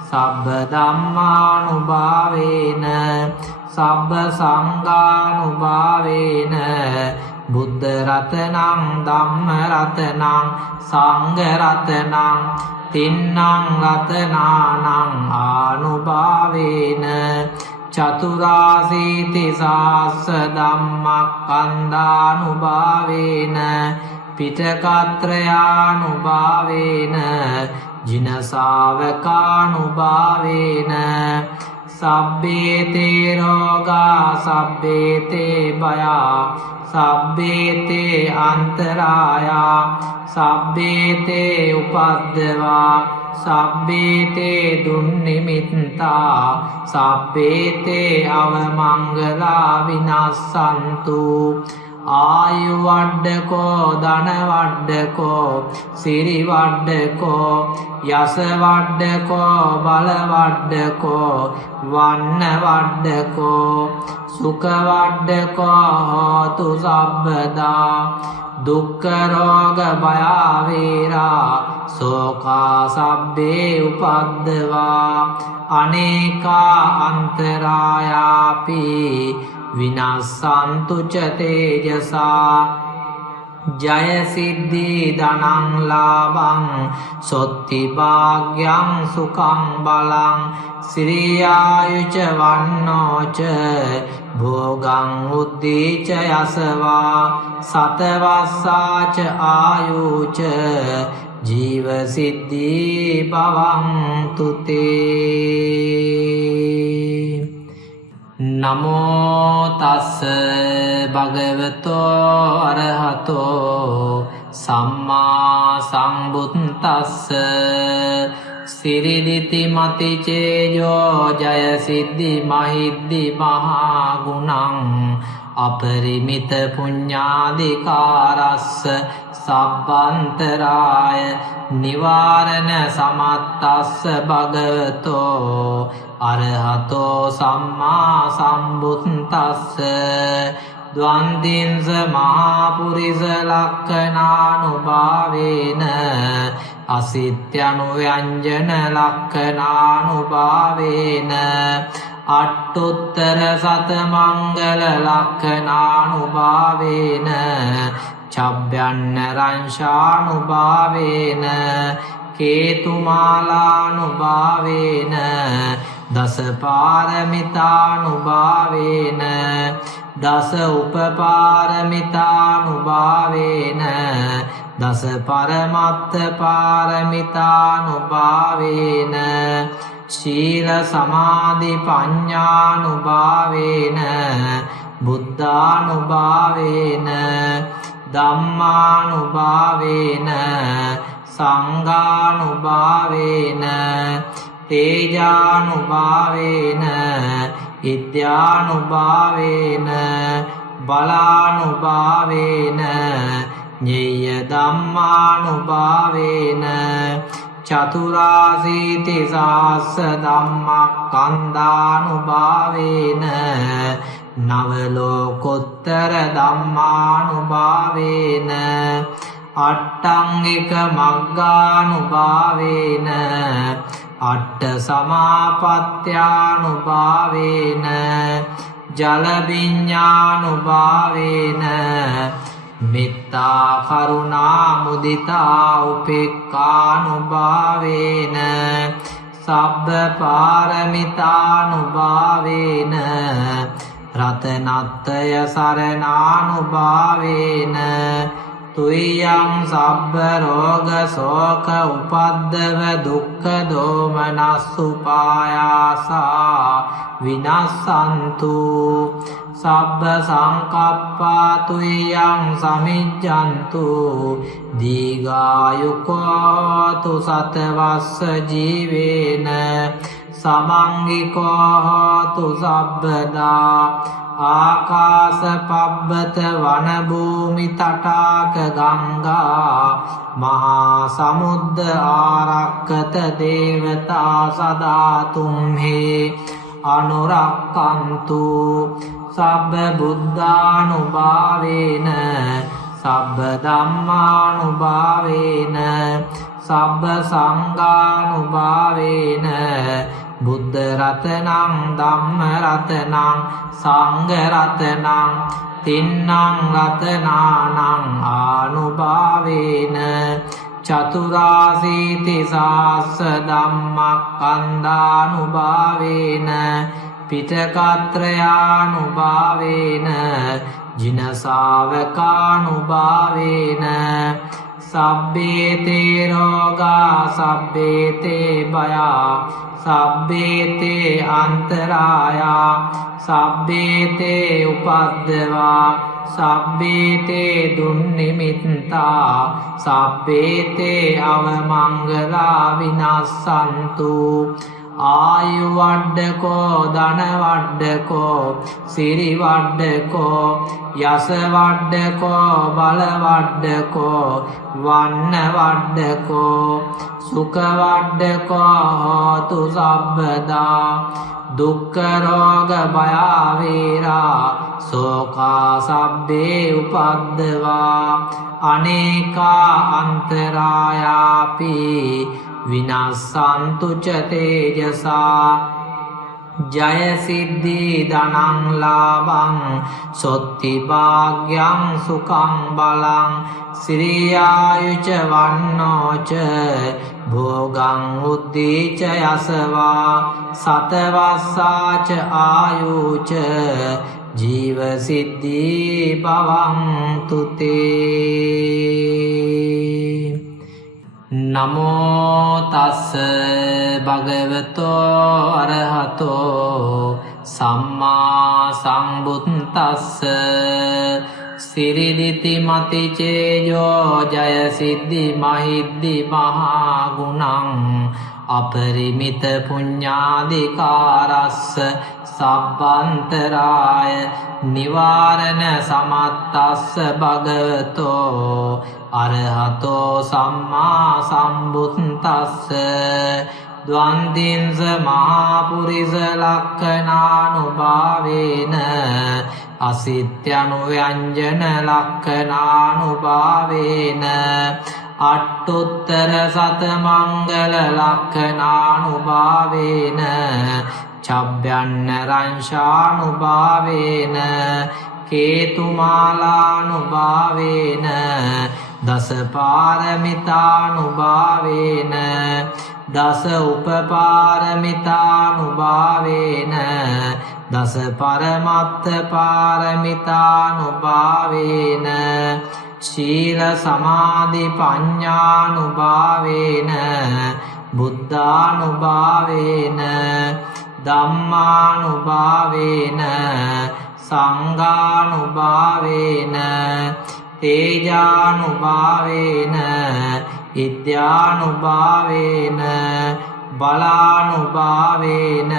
සබ්බ ධම්මානුභාවේන සබ්බ සංඝානුභාවේන බුද්ධ රතනං ධම්ම රතනං සංඝ රතනං තින්නං රතනානං ආනුභාවේන චතුරාසීති සාස්ස ධම්මස්කන්ධානුභාවේන පිටකත්‍රයානුභාවේන ජින ශාවකානුභාවේන සබ්බේතේ රෝගා සබ්බේතේ භයා සබ්බේතේ අන්තරායා සබ්බේතේ උපද්දවා සබ්බේතේ දුන්නිමිත්තා සබ්බේතේ අවමංගලා විනස්සන්තු ආයු වඩ්ඩකෝ ධන වඩ්ඩකෝ සිරි වඩ්ඩකෝ යස වඩ්ඩකෝ බල වඩ්ඩකෝ වන්න වඩ්ඩකෝ සුඛ වඩ්ඩකෝ හෝතු සබ්බදා දුක්ඛ රෝග භය වේරා සෝකා සබ්බේ උපද්දවා අනේකා අන්තරායාපි විනස්සන්තු ච තේජසා ජය සිද්ධි ධනං ලාභං සොත්ති භාග්‍යං සුඛං බලං සිරියායුච වන්නෝච භෝගං උද්දීච යසවා සතවස්සාච ආයුච ජීව සිද්ධි භවන්තු තේ නමෝ තස්ස භගවතෝ අරහතෝ සම්මා සම්බුද්දස්ස සිරිදිති මති චේජෝ ජය සිද්ධි මහිද්දි මහා ගුණං අපරිමිත පුඤ්ඤාදිකාරස්ස සබ්බන්තරාය නිවාරණ සමත්තස්ස භගවතෝ අරහතෝ සම්මා සම්බුද්දස්ස ද්වන්දින්ස මහා පුරිස ලක්ඛනානුභාවේන අසිත්‍යනුව්‍යංජන ලක්ඛනානුභාවේන අට්ඨුත්තර සතමංගල ලක්ඛනානුභාවේන චබ්බයන්න රංශානුභාවේන කේතුමාලානුභාවේන දස පාරමිතානුභාවේන දස උපපාරමිතානුභාවේන දස පරමත්ත පාරමිතානුභාවේන ශීල සමාධි පඤ්ඤානුභාවේන බුද්ධානුභාවේන ධම්මානුභාවේන සංඝානුභාවේන තේජානුභාවේන ඉද්‍යානුභාවේන බලානුභාවේන ඤෙය්‍ය ධම්මානුභාවේන චතුරාසීති සාස්ස ධම්මස්කන්ධානුභාවේන නව ලෝකෝත්තර ධම්මානුභාවේන අට්ඨංගික මග්ගානුභාවේන අට්ඨ සමාපත්ත්‍යානුභාවේන ජල විඤ්ඤානුභාවේන මෙත්තා කරුණා මුදිතා උපේක්ඛානුභාවේන සබ්බ පාරමිතානුභාවේන රතනත්තය සරණානුභාවේන තුයං සබ්බ රෝග ශෝක උපද්දව දුක්ඛ දෝමනස්සුපායාසා විනස්සන්තු සබ්බ සංකප්පා තුයං සමිජ්ජන්තු දීඝායුකෝතු සතවස්ස ජීවේන සමංගිකෝ හෝතු සබ්බදා ආකාස පබ්බත වන භූමි තටාක ගංගා මහා සමුද්ද ආරක්කත දේවතා සදා තුම්හි අනුරක්කන්තු සබ්බ බුද්ධානුභාවේන සබ්බ ධම්මානුභාවේන සබ්බ සංඝානුභාවේන බුද්ධ රතනං ධම්ම රතනං සංඝ රතනං තින්නං රතනානං ආනුභාවේන චතුරාසීති සාස්ස ධම්මස්කන්ධානුභාවේන පිටකත්‍රයානුභාවේන ජින ශාවකානුභාවේන සබ්බේතේ රෝගා සබ්බේතේ භයා සබ්බේතේ අන්තරායා සබ්බේතේ උපද්දවා සබ්බේතේ දුන්නිමිත්තා සබ්බේතේ අවමංගලා විනස්සන්තු ආයු වඩ්ඩකෝ ධන වඩ්ඩකෝ සිරි වඩ්ඩකෝ යස වඩ්ඩකෝ බල වඩ්ඩකෝ වන්න වඩ්ඩකෝ සුඛ වඩ්ඩකෝ හෝතු සබ්බදා දුක්ඛ රෝග භය වේරා සෝකා සබ්බේ උපද්දවා අනේකා අන්තරායාපි විනස්සන්තු ච තේජසා ජය සිද්ධි ධනං ලාභං සොත්ති භාග්‍යං සුඛං බලං සිරියායුච වන්නෝච භෝගං උද්දීච යසවා සතවස්සාච ආයුච ජීව සිද්ධි භවන්තු තේ නමෝ තස්ස භගවතෝ අරහතෝ සම්මා සම්බුද්දස්ස සිරිදිති මති චේයෝ ජය සිද්ධි මහිද්දි මහා ගුණං අපරිමිත පුඤ්ඤාදිකාරස්ස සබ්බන්තරාය නිවාරණ සමත්තස්ස භගවතෝ අරහතෝ සම්මා සම්බුද්දස්ස ද්වන්දින්ස මහා පුරිස ලක්ඛනානුභාවේන අසිත්‍යනු ව්‍යංජන ලක්ඛනානුභාවේන අට්ඨුත්තර සත මංගල ලක්ඛනානුභාවේන චබ්බයන්න රංශානුභාවේන කේතුමාලානුභාවේන දස පාරමිතානුභාවේන දස උපපාරමිතානුභාවේන දස පරමත්ත පාරමිතානුභාවේන ශීල සමාධි පඤ්ඤානුභාවේන බුද්ධානුභාවේන ධම්මානුභාවේන සංඝානුභාවේන තේජානුභාවේන ඉද්‍යානුභාවේන බලානුභාවේන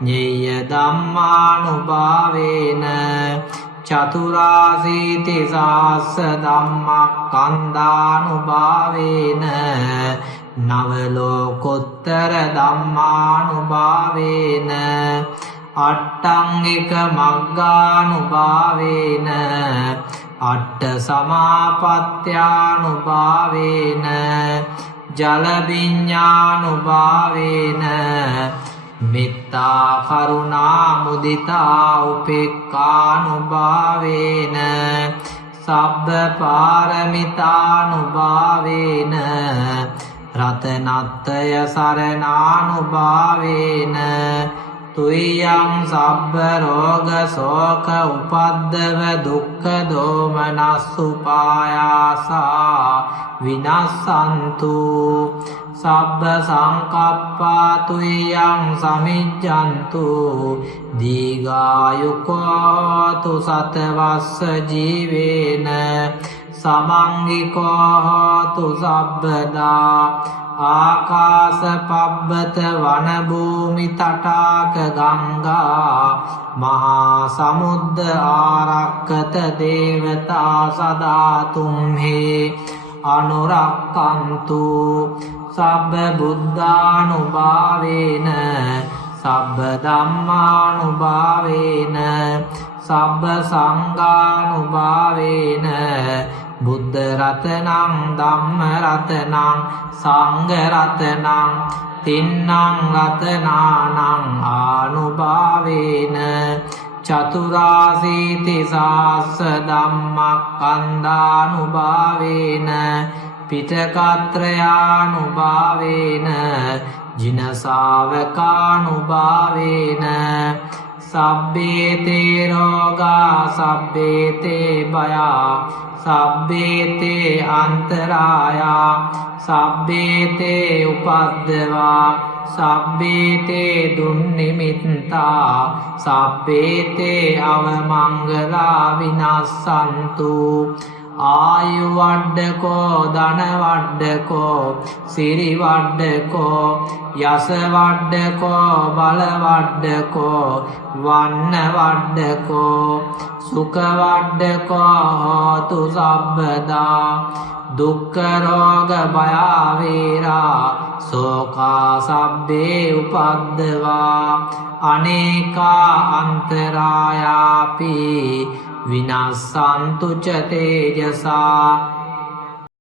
ඤෙය්‍ය ධම්මානුභාවේන චතුරාසීති සාස්ස ධම්මස්කන්ධානුභාවේන නව ලෝකෝත්තර ධම්මානුභාවේන අට්ඨංගික මග්ගානුභාවේන අට්ඨ සමාපත්ත්‍යානුභාවේන ජල විඤ්ඤානුභාවේන මෙත්තා කරුණා මුදිතා උපේක්ඛානුභාවේන සබ්බ පාරමිතානුභාවේන රතනත්තය සරණානුභාවේන තුයං සබ්බ රෝග ශෝක උපද්දව දුක්ඛ දෝමනස්සුපායාසා විනස්සන්තු සබ්බ සංකප්පා තුයං සමිජ්ජන්තු දීඝායුකෝතු සතවස්ස ජීවේන සමංගිකෝ හෝතු සබ්බදා ආකාස පබ්බත වන භූමි තටාක ගංගා මහා සමුද්ද ආරක්කත දේවතා සදා තුම්හි අනුරක්කන්තු සබ්බ බුද්ධානුභාවේන සබ්බ ධම්මානුභාවේන සබ්බ සංඝානුභාවේන බුද්ධ රතනං ධම්ම රතනං සංඝ රතනං තින්නං රතනානං ආනුභාවේන චතුරාසීති සාස්ස ධම්මස්කන්ධානුභාවේන පිටකත්‍රයානුභාවේන ජින ශාවකානුභාවේන සබ්බේතේ රෝගා සබ්බේතේ භයා සබ්බේතේ අන්තරායා සබ්බේතේ උපද්දවා සබ්බේතේ දුන්නිමිත්තා සබ්බේතේ අවමංගලා විනස්සන්තු ආයු වඩ්ඩකෝ ධන වඩ්ඩකෝ සිරි වඩ්ඩකෝ යස වඩ්ඩකෝ බල වඩ්ඩකෝ වන්න වඩ්ඩකෝ සුඛ වඩ්ඩකෝ හෝතු සබ්බදා දුක්ඛ රෝග භය වේරා සෝකා සබ්බේ උපද්දවා අනේකා අන්තරායාපි විනස්සන්තු ච තේජසා